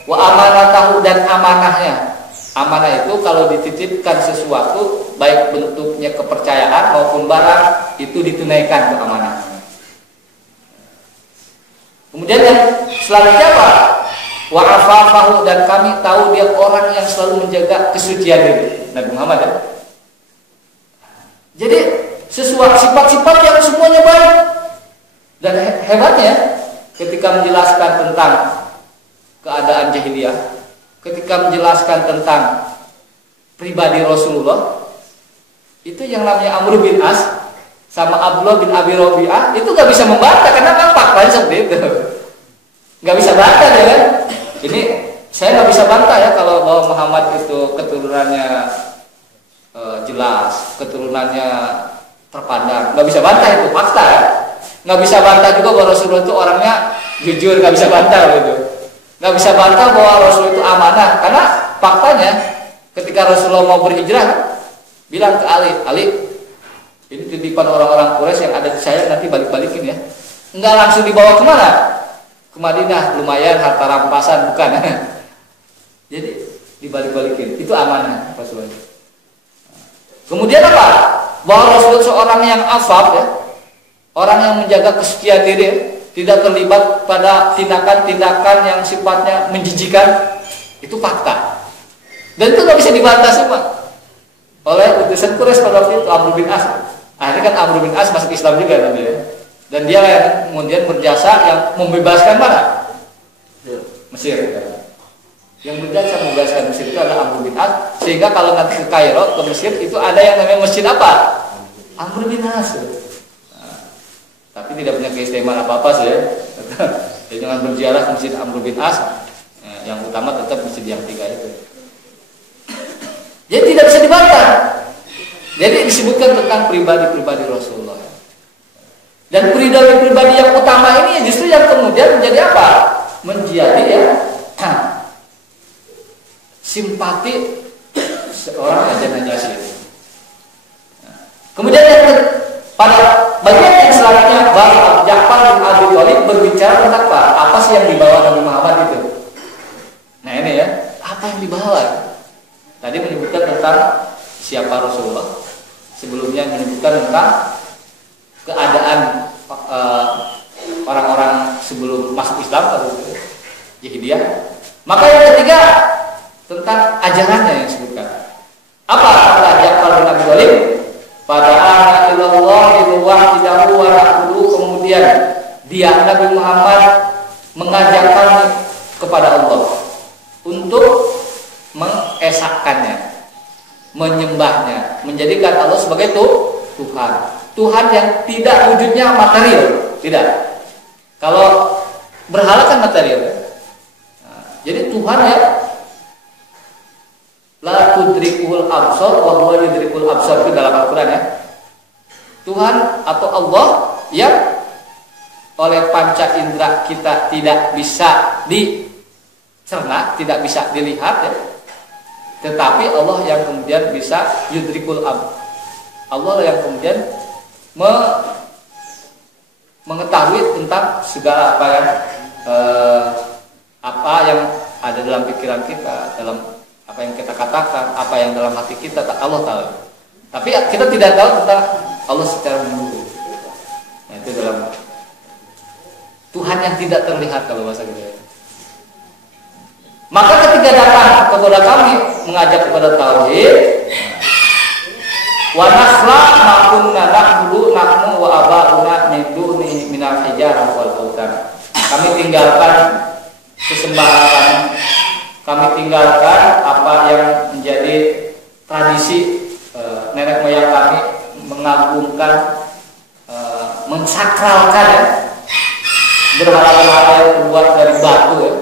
Wa amanatahu, dan amanahnya. Amanah itu kalau dititipkan sesuatu, baik bentuknya kepercayaan maupun barang, itu ditunaikan ke amanah. Kemudian yang selanjutnya apa? Wa afafahu, dan kami tahu dia orang yang selalu menjaga kesucian diri. Nabi Muhammad ya. Jadi sesuatu sifat-sifat yang semuanya baik. Dan hebatnya ketika menjelaskan tentang keadaan jahiliyah, ketika menjelaskan tentang pribadi Rasulullah, itu yang namanya Amr bin As sama Abdullah bin Abi Rabi'ah itu gak bisa membantah karena kan faktanya seperti itu. Gak bisa bantah ya kan? Ini saya gak bisa bantah ya kalau bahwa Muhammad itu keturunannya jelas, keturunannya terpandang. Gak bisa bantah, itu fakta ya. Gak bisa bantah juga bahwa Rasulullah itu orangnya jujur, gak bisa bantah gitu. Gak bisa bantah bahwa Rasul itu amanah, karena faktanya ketika Rasulullah mau berhijrah bilang ke Ali, ini titipan orang-orang Quraisy yang ada di saya, nanti balik-balikin ya. Enggak langsung dibawa kemana? Ke Madinah, lumayan harta rampasan, bukan. Jadi dibalik-balikin, itu amanah Rasulullah. Kemudian apa? Bahwa Rasul seorang yang afaf ya, orang yang menjaga kesucian diri, tidak terlibat pada tindakan-tindakan yang sifatnya menjijikan, itu fakta. Dan itu nggak bisa dibantah semua oleh utusan Quraisy pada waktu itu, Amr bin As. Akhirnya kan Amr bin As masuk Islam juga nanti ya. Dan dia yang kemudian berjasa yang membebaskan mana? Mesir. Yang berjasa membebaskan Mesir itu adalah Amr bin As. Sehingga kalau nanti ke Kairo, ke Mesir, itu ada yang namanya masjid apa? Amr bin As. Tapi tidak punya keistimewaan apa-apa sih ya. Jadi jangan berziarah ke Masjid Amr bin As. Yang utama tetap masjid yang 3 itu. Jadi tidak bisa dibantah. Jadi disebutkan tentang pribadi-pribadi Rasulullah. Dan pribadi-pribadi yang utama ini justru yang kemudian menjadi apa? Menjadi ya simpati seorang Raja Najasyi. Kemudian yang pada bagian yang selanjutnya, Ja'far bin Abi Thalib berbicara tentang apa sih yang dibawa Nabi Muhammad itu. Nah ini ya, apa yang dibawa? Tadi menyebutkan tentang siapa Rasulullah. Sebelumnya menyebutkan tentang keadaan orang-orang sebelum masuk Islam atau jahiliyah. Maka yang ketiga tentang ajarannya yang disebutkan. Apa kata Ja'far bin Abi Thalib? Pada anak ilallah wahidahu wa na'budu, kemudian dia Nabi Muhammad mengajak kami kepada Allah untuk mengesahkannya, menyembahnya, menjadikan Allah sebagai Tuhan. Tuhan yang tidak wujudnya material, tidak. Kalau berhala kan material. Nah, jadi Tuhan ya la tudrikul absar wa huwa yudrikul absar, itu dalam Al-Qur'an ya. Tuhan atau Allah yang oleh panca indera kita tidak bisa dicerna, tidak bisa dilihat ya. Tetapi Allah yang kemudian bisa yudrikul Allah yang kemudian mengetahui tentang segala apa yang ada dalam pikiran kita, dalam apa yang kita katakan, apa yang dalam hati kita, Allah tahu. Tapi kita tidak tahu tentang Allah secara menyeluruh. Nah, itu dalam Tuhan yang tidak terlihat kalau bahasa kita. Maka ketika datang kepada kami mengajak kepada tauhid, wa nasla ma kunna na'budu nahnu wa abauna min duni minal hijarah wal autan. Kami tinggalkan kesembahan kami tinggalkan apa yang menjadi tradisi nenek moyang kami, mengagungkan, mensakralkan ya, berhala-hala yang terbuat dari batu ya,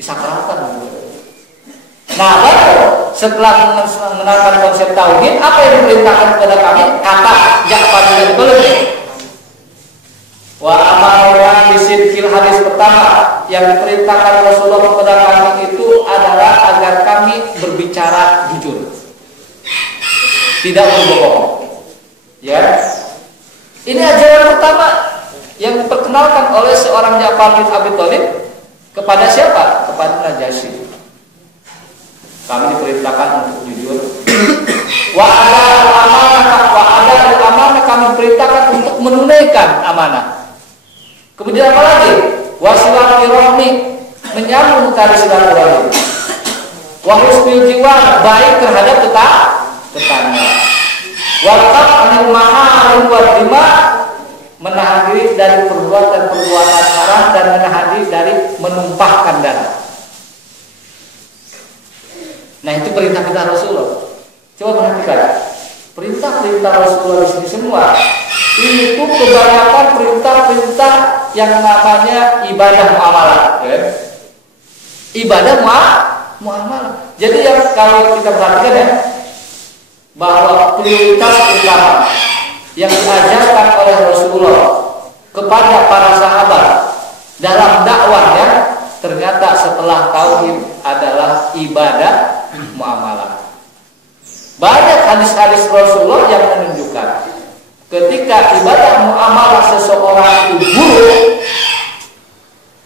disakralkan. Nah, baru setelah mengenalkan konsep tauhid, apa yang diperintahkan kepada kami? Kata Ja'far bin Abi Thalib. Wa amarna bisidqil hadis pertama yang diperintahkan Rasulullah kepada kami itu adalah agar kami berbicara jujur, tidak berbohong. Ya, ini ajaran pertama yang diperkenalkan oleh seorang Ja'far bin Abi Thalib kepada siapa? Kepada Najasyi. Kami diperintahkan untuk jujur. Wa ada amanah kami perintahkan untuk menunaikan amanah. Kemudian apa lagi? Wasilaturahmi, menyambung tali silaturahmi. Wa husnul jiwar, baik terhadap tetangga. Wa qat'ul maharim wa dima, menahan diri dari perbuatan-perbuatan haram dan menahan diri dari menumpahkan darah. Nah, itu perintah Rasulullah. Coba perhatikan. Perintah-perintah Rasulullah di sini semua itu kebanyakan perintah-perintah yang namanya ibadah muamalah, ya. Ibadah muamalah. Jadi yang kalau kita perhatikan ya, bahwa prioritas utama yang diajarkan oleh Rasulullah kepada para sahabat dalam dakwahnya ternyata setelah tauhid adalah ibadah muamalah. Banyak hadis-hadis Rasulullah yang menunjukkan ketika ibadah muamalah seseorang itu buruk,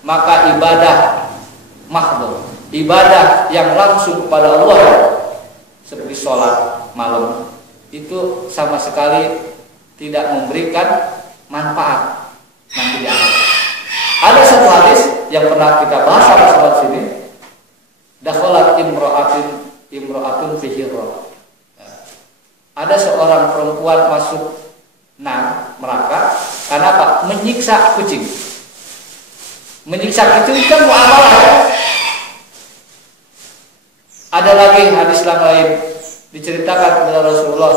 maka ibadah mahdhur, ibadah yang langsung kepada Allah seperti sholat malam itu sama sekali tidak memberikan manfaat nanti di akhirat. Ada satu hadis yang pernah kita bahas sama sini, dakhalat imra'atun fi hirra. Ada seorang perempuan masuk neraka karena apa? Menyiksa kucing. Menyiksa kucing kan muamalah ya? Ada lagi hadis yang lain diceritakan kepada Rasulullah,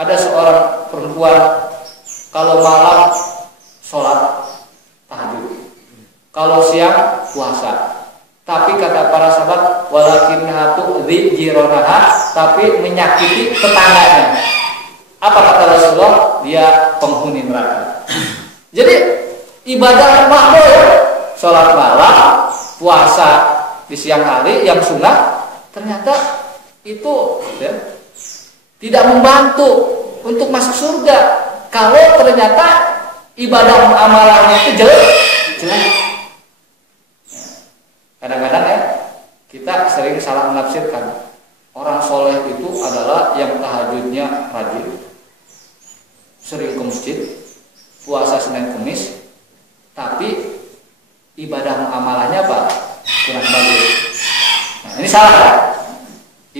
ada seorang perempuan kalau malam sholat tahajud, kalau siang puasa. Tapi kata para sahabat, walakinnaha tu'dhi jironaha, tapi menyakiti tetangganya. Apa kata Rasulullah? Dia penghuni neraka. Jadi ibadah makhluk, sholat malam, puasa di siang hari yang sunnah, ternyata itu ya, tidak membantu untuk masuk surga. Kalau ternyata ibadah amalahnya itu jelek. Kadang-kadang ya kita sering salah menafsirkan orang soleh itu adalah yang tahajudnya rajin, sering ke masjid, puasa Senin Kemis, tapi ibadah muamalahnya apa? Kurang bagus. Nah, ini salah ya?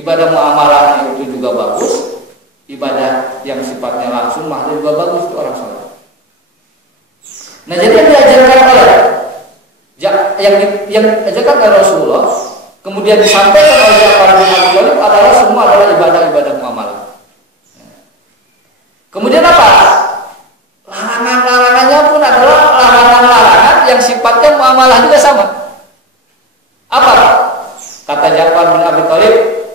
Ibadah muamalahnya itu juga bagus, ibadah yang sifatnya langsung mahal juga bagus itu orang soleh. Nah, jadi yang diajarkan oleh yang diajarkan oleh Rasulullah, kemudian disampaikan oleh Ja'far bin Abi Thalib adalah semua adalah ibadah-ibadah muamalah. Kemudian apa? Larangan-larangannya pun adalah larangan-larangan yang sifatnya muamalah juga sama. Apa? Kata Ja'far bin Abi Thalib,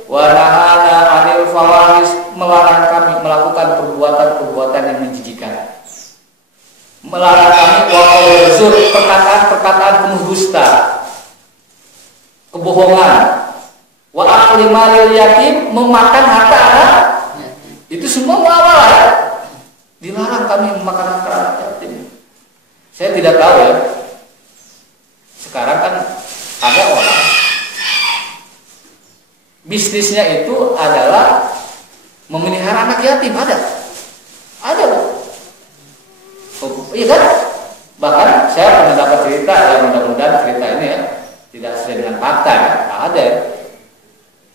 wa nahana 'anil fawahish, melarang kami melakukan perbuatan-perbuatan yang menjijikan. Melarang kami wa perkataan-perkataan penuh dusta, kebohongan, wa akli malil yatim, memakan harta anak. Itu semua muamalah. Dilarang kami memakan harta anak yatim. Saya tidak tahu ya. Sekarang kan ada orang bisnisnya itu adalah memelihara anak yatim, ada loh. Oh, iya kan? Bahkan saya pernah dapat cerita, ya mudah-mudahan cerita ini ya tidak sesuai dengan fakta ya, ada ya.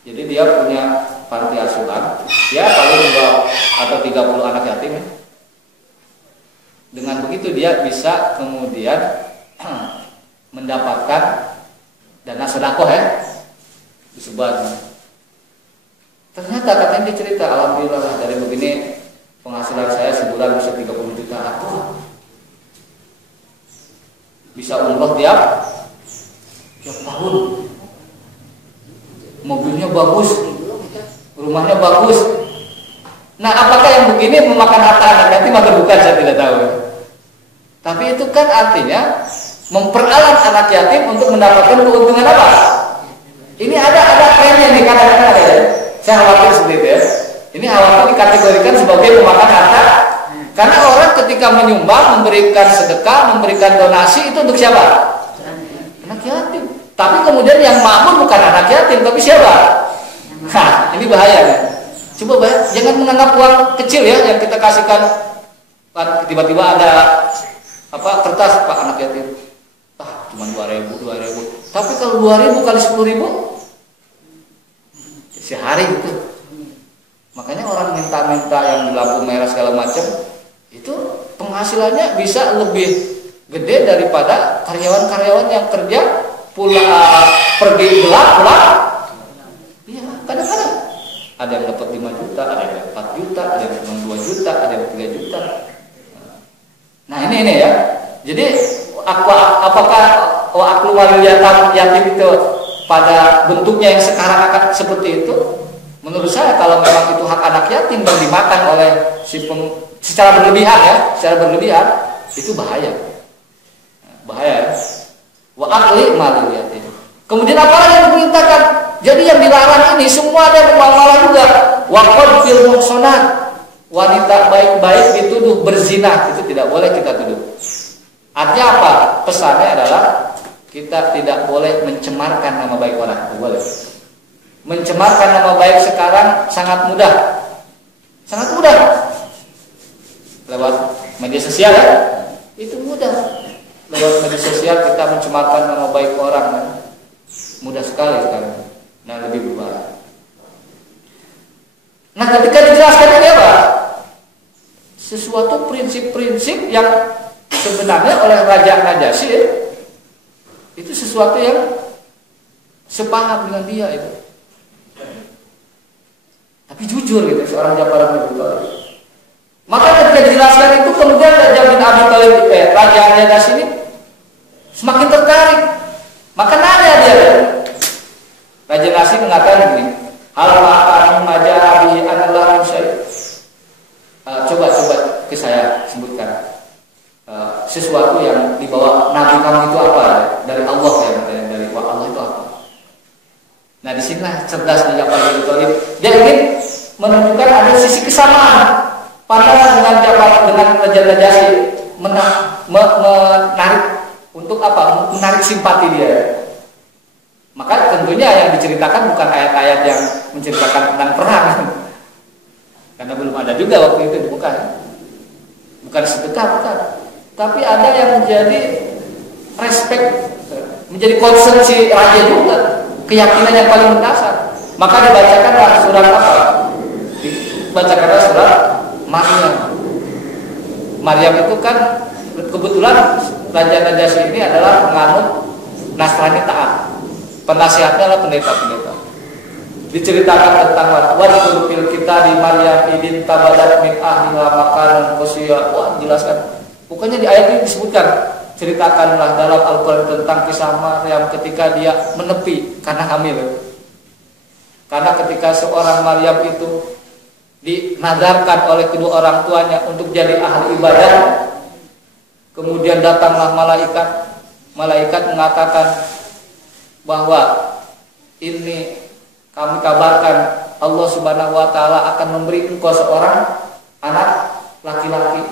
Jadi dia punya panti asuhan, dia paling 2 atau 30 anak yatim ya. Dengan begitu dia bisa kemudian mendapatkan dana sedekah ya, disebar. Ternyata katanya dia cerita, alhamdulillah dari begini penghasilan saya sebulan bisa 30 juta. Aku bisa umroh tiap tahun, mobilnya bagus, rumahnya bagus. Nah, apakah yang begini memakan harta anak yatim atau bukan, saya tidak tahu. Tapi itu kan artinya memperalat anak yatim untuk mendapatkan keuntungan apa? Ini ada trennya nih, kadang-kadang ada ya. Saya khawatir seperti itu ya. Ini khawatir dikategorikan sebagai memakan harta. Karena orang ketika menyumbang, memberikan sedekah, memberikan donasi itu untuk siapa? Anak yatim. Tapi kemudian yang makmur bukan anak yatim, tapi siapa? Nah, ini bahaya kan? Coba jangan menganggap uang kecil ya yang kita kasihkan. Tiba-tiba ada kertas, Pak, anak yatim. Cuma 2.000. Tapi kalau 2.000 kali 10.000 sehari gitu. Makanya orang minta-minta yang di lampu merah segala macam itu penghasilannya bisa lebih gede daripada karyawan-karyawan yang kerja pergi gelap pulang. Iya, kadang-kadang ada yang dapat 5 juta, ada yang dapat 4 juta, ada yang cuma 2 juta, ada yang 3 juta. Nah ini ya. Jadi apakah aklu walil yatim itu pada bentuknya yang sekarang akan seperti itu? Menurut saya kalau memang itu hak anak yatim dan dimakan oleh secara berlebihan itu bahaya. Bahaya. Wa akli malil yatim. Kemudian apa lagi yang diperintahkan? Jadi yang dilarang ini semua ada muamalah juga. Wa qadfil muhsanat. Wanita baik-baik dituduh berzina, itu tidak boleh kita tuduh. Artinya apa? Pesannya adalah kita tidak boleh mencemarkan nama baik orang. Tidak boleh. Mencemarkan nama baik sekarang sangat mudah. Sangat mudah. Lewat media sosial ya. Itu mudah. Lewat media sosial kita mencemarkan nama baik orang kan? Mudah sekali sekarang. Nah, lebih berbahaya. Nah, ketika dijelaskan ini apa? Sesuatu prinsip-prinsip yang sebenarnya oleh Raja Najasyi itu sesuatu yang sepaham dengan dia itu. Tapi jujur gitu seorang Ja'far bin Abi Thalib. Maka ketika dijelaskan itu kemudian Raja bin Abi Thalib Raja Najasyi ini semakin tertarik. Maka nanya dia. Raja Najasyi mengatakan begini, hal ma'ani majabi anallahu syai'. Coba ke saya sebutkan sesuatu yang dibawa Nabi kamu itu apa dari Allah ya, dari Allah itu apa? Nah, disinilah cerdasnya Ja'far bin Abi Thalib. Dia ingin menunjukkan ada sisi kesamaan pandangan dengan Raja Najasyi menarik untuk apa? Menarik simpati dia. Maka tentunya yang diceritakan bukan ayat-ayat yang menceritakan tentang perang, karena belum ada juga waktu itu, bukan sedekah, bukan. Tapi ada yang menjadi respect, menjadi concern si raja juga, keyakinan yang paling mendasar. Maka dibacakanlah surat apa? Dibacakanlah surat Maryam. Maryam itu kan kebetulan Raja Najasyi ini adalah penganut Nasrani taat. Penasihatnya adalah pendeta-pendeta. diceritakan tentang wadkur fil kita di Maryam idin tabadat min ahliha makanan qasiya. Wah, jelaskan. Pokoknya di ayat ini disebutkan, ceritakanlah dalam Al-Qur'an tentang kisah Maryam ketika dia menepi karena hamil. Karena ketika seorang Maryam itu dinadarkan oleh kedua orang tuanya untuk jadi ahli ibadah, kemudian datanglah malaikat mengatakan bahwa ini kami kabarkan Allah Subhanahu wa taala akan memberi engkau seorang anak laki-laki.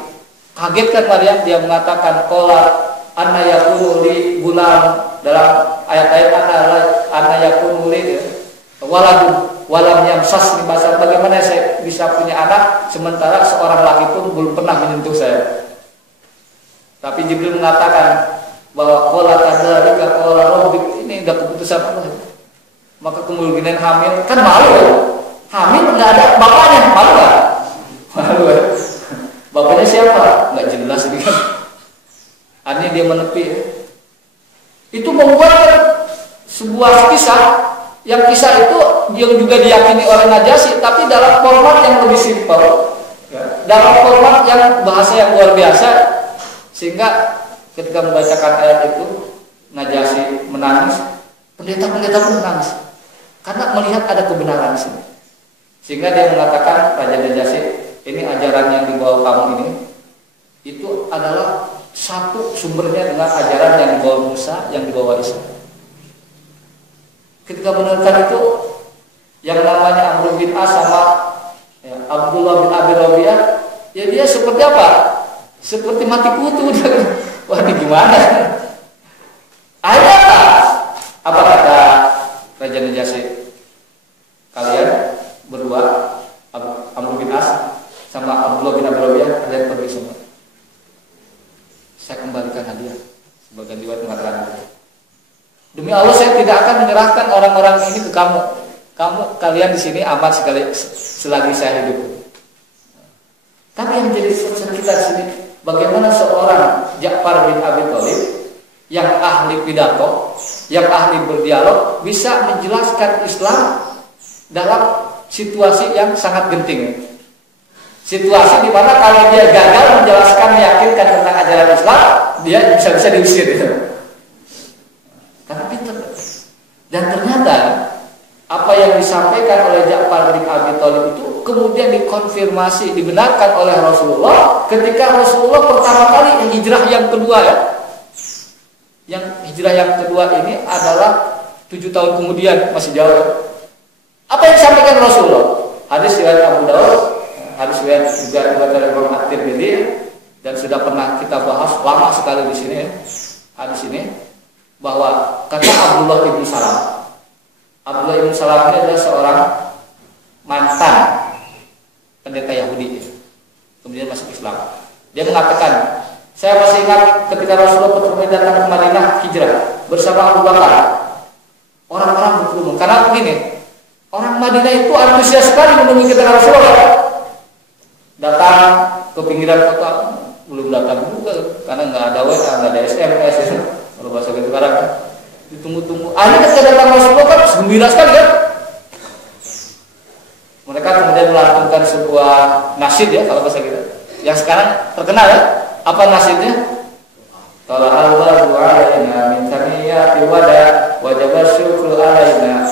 Kaget kan Maryam, dia mengatakan qala anna yakunu li gulam, dalam ayat-ayat anna yakunu li waladun walam yamsasni basar, bagaimana saya bisa punya anak sementara seorang laki pun belum pernah menyentuh saya. Tapi Jibril mengatakan bahwa qala kadzalika qala rabbik, ini udah keputusan Allah. Maka kemungkinan hamil, kan malu ya, hamil nggak ada bapaknya, malu nggak? Malu ya. Bapaknya siapa? Nggak jelas ini kan. Artinya dia menepi ya. Itu membuat sebuah kisah, yang kisah itu yang juga diyakini oleh Najasyi, tapi dalam format yang lebih simpel ya, dalam format yang bahasa yang luar biasa, sehingga ketika membacakan ayat itu Najasyi menangis, pendeta-pendeta pun menangis karena melihat ada kebenaran di sini. Sehingga dia mengatakan, Raja Najasyi, ini ajaran yang dibawa kamu ini itu adalah satu sumbernya dengan ajaran yang dibawa Musa, yang dibawa Isa. Ketika mendengarkan itu, yang namanya Amr bin As sama ya, Abdullah bin Abi Rabi'ah, ya dia seperti apa? Seperti mati kutu. Wah, ini gimana? Ada apa kata Raja Najasyi? Kalian berdua, Amr bin As sama Abdullah bin Abi Rabi'ah, kalian pergi semua. Saya kembalikan hadiah. Sebagian riwayat mengatakan, demi Allah saya tidak akan menyerahkan orang-orang ini ke kamu. Kalian di sini aman sekali selagi saya hidup. Tapi yang menjadi concern kita di sini, bagaimana seorang Ja'far bin Abi Thalib yang ahli pidato, yang ahli berdialog, bisa menjelaskan Islam dalam situasi yang sangat genting. Situasi di mana kalau dia gagal menjelaskan, meyakinkan tentang ajaran Islam, dia bisa diusir. Karena pintar. Dan ternyata apa yang disampaikan oleh Ja'far bin Abi Thalib itu kemudian dikonfirmasi, dibenarkan oleh Rasulullah ketika Rasulullah pertama kali hijrah yang kedua ya. Yang hijrah yang kedua ini adalah 7 tahun kemudian, masih jauh. Apa yang disampaikan Rasulullah? Hadis riwayat Abu Daud, hadis riwayat juga dari Imam At-Tirmidzi, dan sudah pernah kita bahas lama sekali di sini ya. Hadis ini bahwa kata Abdullah bin Salam. Abdullah bin Salam ini adalah seorang mantan pendeta Yahudi, kemudian masuk Islam. Dia mengatakan, saya masih ingat ketika Rasulullah pertama datang ke Madinah hijrah bersama Abu Bakar. Orang-orang berkerumun karena begini, orang Madinah itu antusias sekali menunggu kedatangan Rasulullah. Datang ke pinggiran kota, belum datang juga karena nggak ada WA, nggak ada SMS ya. Kalau bahasa kita sekarang ditunggu-tunggu. Akhirnya ketika datang Rasulullah kan gembira sekali kan. Mereka kemudian melantunkan sebuah nasyid ya kalau bahasa kita. Yang sekarang terkenal ya. Apa nasyidnya? Tala'allahu alaina min saniyati wada wajaba syukru alaina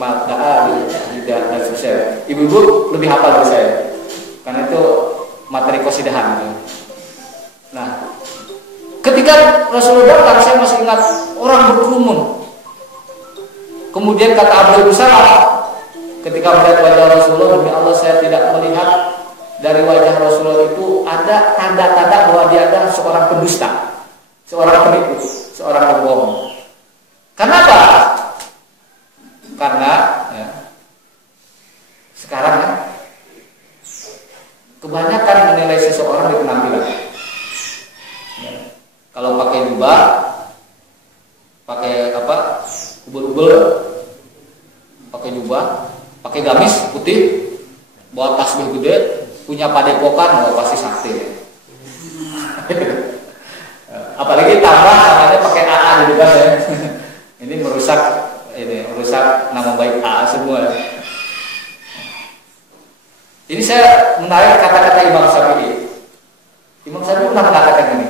malda'a tidak dan sosial. Ibu-ibu lebih hafal dari saya. Karena itu materi qasidahan gitu. Nah, ketika Rasulullah datang, saya masih ingat orang berkerumun. Kemudian kata Abdullah bin Salam, ketika melihat wajah Rasulullah, demi Allah saya tidak melihat dari wajah Rasulullah itu ada tanda-tanda bahwa dia adalah seorang pendusta, seorang penipu, seorang pembohong. Kenapa? Karena ya, sekarang ya, kebanyakan menilai seseorang dari penampilan. Ya. Kalau pakai jubah, pakai apa, ubel-ubel, pakai jubah, pakai gamis putih, bawa tasbih gede, punya padepokan, mau pasti sakti. Apalagi tambah namanya pakai AA gitu kan ya. Ini merusak nama baik AA semua. Imam Syafi'i pernah mengatakan ini.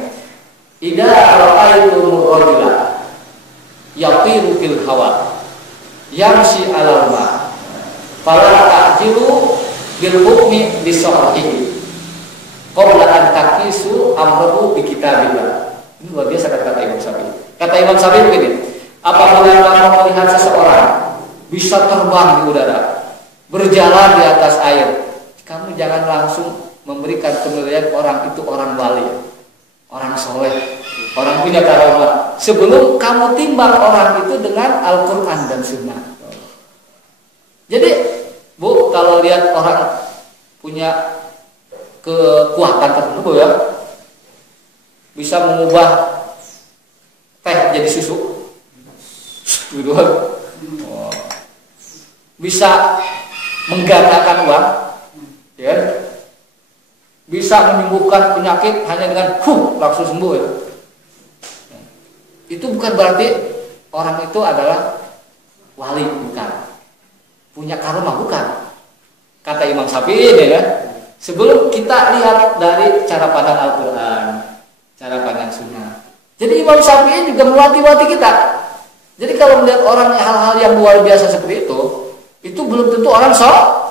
Idza ra'aitumur rajula yatiru fil hawa yamshi 'alal ma fala ta'jilu bil hukmi bi sahhihi qabla an taqisu amrahu bi kitabillah. Ini luar biasa kata Imam Syafi'i. Kata Imam Syafi'i begini, apabila kamu melihat seseorang bisa terbang di udara, berjalan di atas air, kamu jangan langsung memberikan penilaian orang itu orang wali, orang soleh, orang punya karamah, sebelum kamu timbang orang itu dengan Al-Quran dan Sunnah. Jadi Bu, kalau lihat orang punya kekuatan tertentu ya, bisa mengubah teh jadi susu, gitu. Bisa menggandakan uang, ya, bisa menyembuhkan penyakit hanya dengan langsung sembuh ya. Itu bukan berarti orang itu adalah wali, bukan. Punya karomah, bukan. Kata Imam Syafi'i ini ya. Sebelum kita lihat dari cara pandang Al-Quran, cara pandang Sunnah. Jadi Imam Syafi'i juga melatih kita. Jadi kalau melihat orang hal-hal yang luar biasa seperti itu belum tentu orang soleh.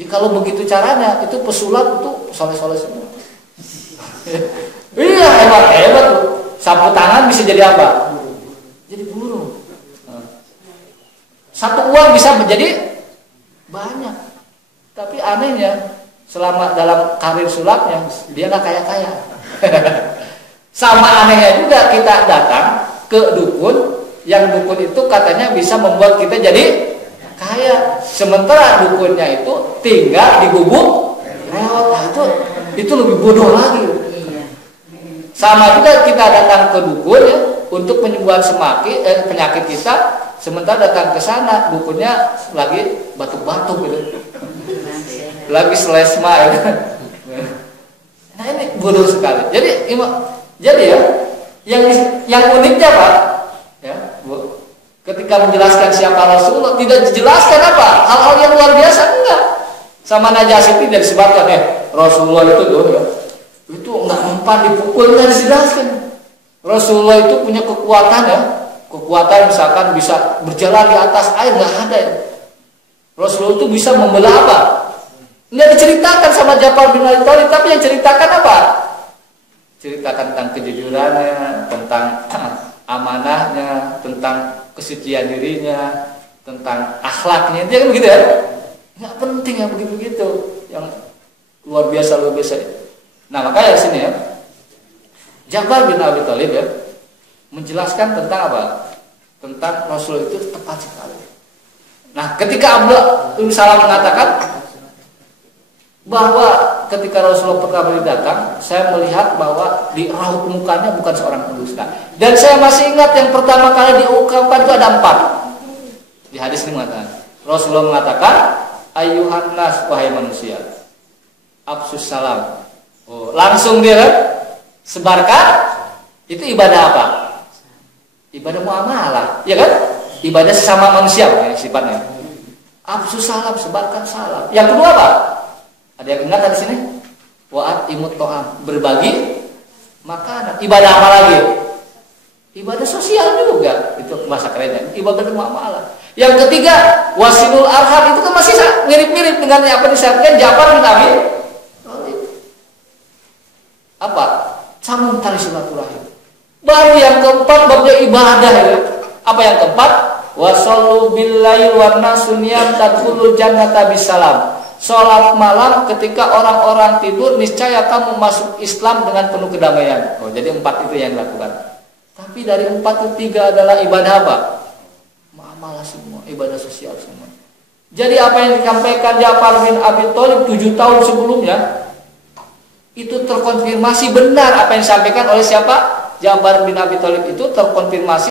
Ya kalau begitu caranya, itu pesulap itu soleh-soleh semua. Iya, hebat tuh. Sapu tangan bisa jadi apa? Jadi burung. Satu uang bisa menjadi banyak. Tapi anehnya, selama dalam karir sulapnya, dia nggak kaya-kaya. Sama anehnya juga kita datang ke dukun, yang dukun itu katanya bisa membuat kita jadi kaya. Sementara dukunnya itu tinggal di gubuk reot. Nah, itu lebih bodoh lagi. Sama juga kita datang ke dukun ya, untuk penyembuhan penyakit kita, sementara datang ke sana dukunnya lagi batuk-batuk gitu. Lagi selesma ya. Nah ini bodoh sekali. Jadi ya, yang uniknya Pak, ya, Bu, ketika menjelaskan siapa Rasulullah tidak dijelaskan apa hal-hal yang luar biasa, enggak. Sama Najasyi tidak disebutkan Rasulullah itu tuh ya, itu enggak mempan dipukul, enggak dijelaskan. Rasulullah itu punya kekuatan ya, kekuatan misalkan bisa berjalan di atas air, enggak ada ya. Rasulullah itu bisa membelah apa? Enggak diceritakan sama Ja'far bin Abi Thalib, tapi yang ceritakan apa? Ceritakan tentang kejujurannya, tentang amanahnya, tentang kesucian dirinya, tentang akhlaknya. Dia kan begitu ya? Enggak penting yang begitu-begitu, yang luar biasa. Nah, makanya di sini ya, Ja'far bin Abi Thalib ya menjelaskan tentang apa? Tentang Rasul itu tepat sekali. Nah, ketika Abdullah bin Salam mengatakan bahwa ketika Rasulullah pertama kali datang, saya melihat bahwa di raut mukanya bukan seorang pendusta. Dan saya masih ingat yang pertama kali diungkapkan itu ada 4. Di hadis ini mengatakan, Rasulullah mengatakan, Ayyuhan nas, wahai manusia, Absus salam. Oh, langsung dia sebarkan. Itu ibadah apa? Ibadah muamalah, ya kan? Ibadah sesama manusia ya, sifatnya. Absus salam, sebarkan salam. Yang kedua apa? Ada yang ingat di sini? Wa'at imut to'am, berbagi makanan. Ibadah apa lagi? Ibadah sosial juga. Itu bahasa kerennya. Ibadah muamalah. Yang ketiga, wasilul arham, itu kan masih mirip-mirip dengan apa yang disebutkan Ja'far bin Abi Thalib. Apa? Sambung tali silaturahim. Baru yang keempat babnya ibadah ya. Apa yang keempat? Wasallu billail wan nasu niyam tadkhulul jannata bisalam. Sholat malam ketika orang-orang tidur, niscaya kamu masuk Islam dengan penuh kedamaian. Oh, jadi 4 itu yang dilakukan. Tapi dari 4 itu 3 adalah ibadah apa? Muamalah semua, ibadah sosial semua. Jadi apa yang disampaikan Ja'far bin Abi Thalib 7 tahun sebelumnya, itu terkonfirmasi benar apa yang disampaikan oleh siapa? Ja'far bin Abi Thalib itu terkonfirmasi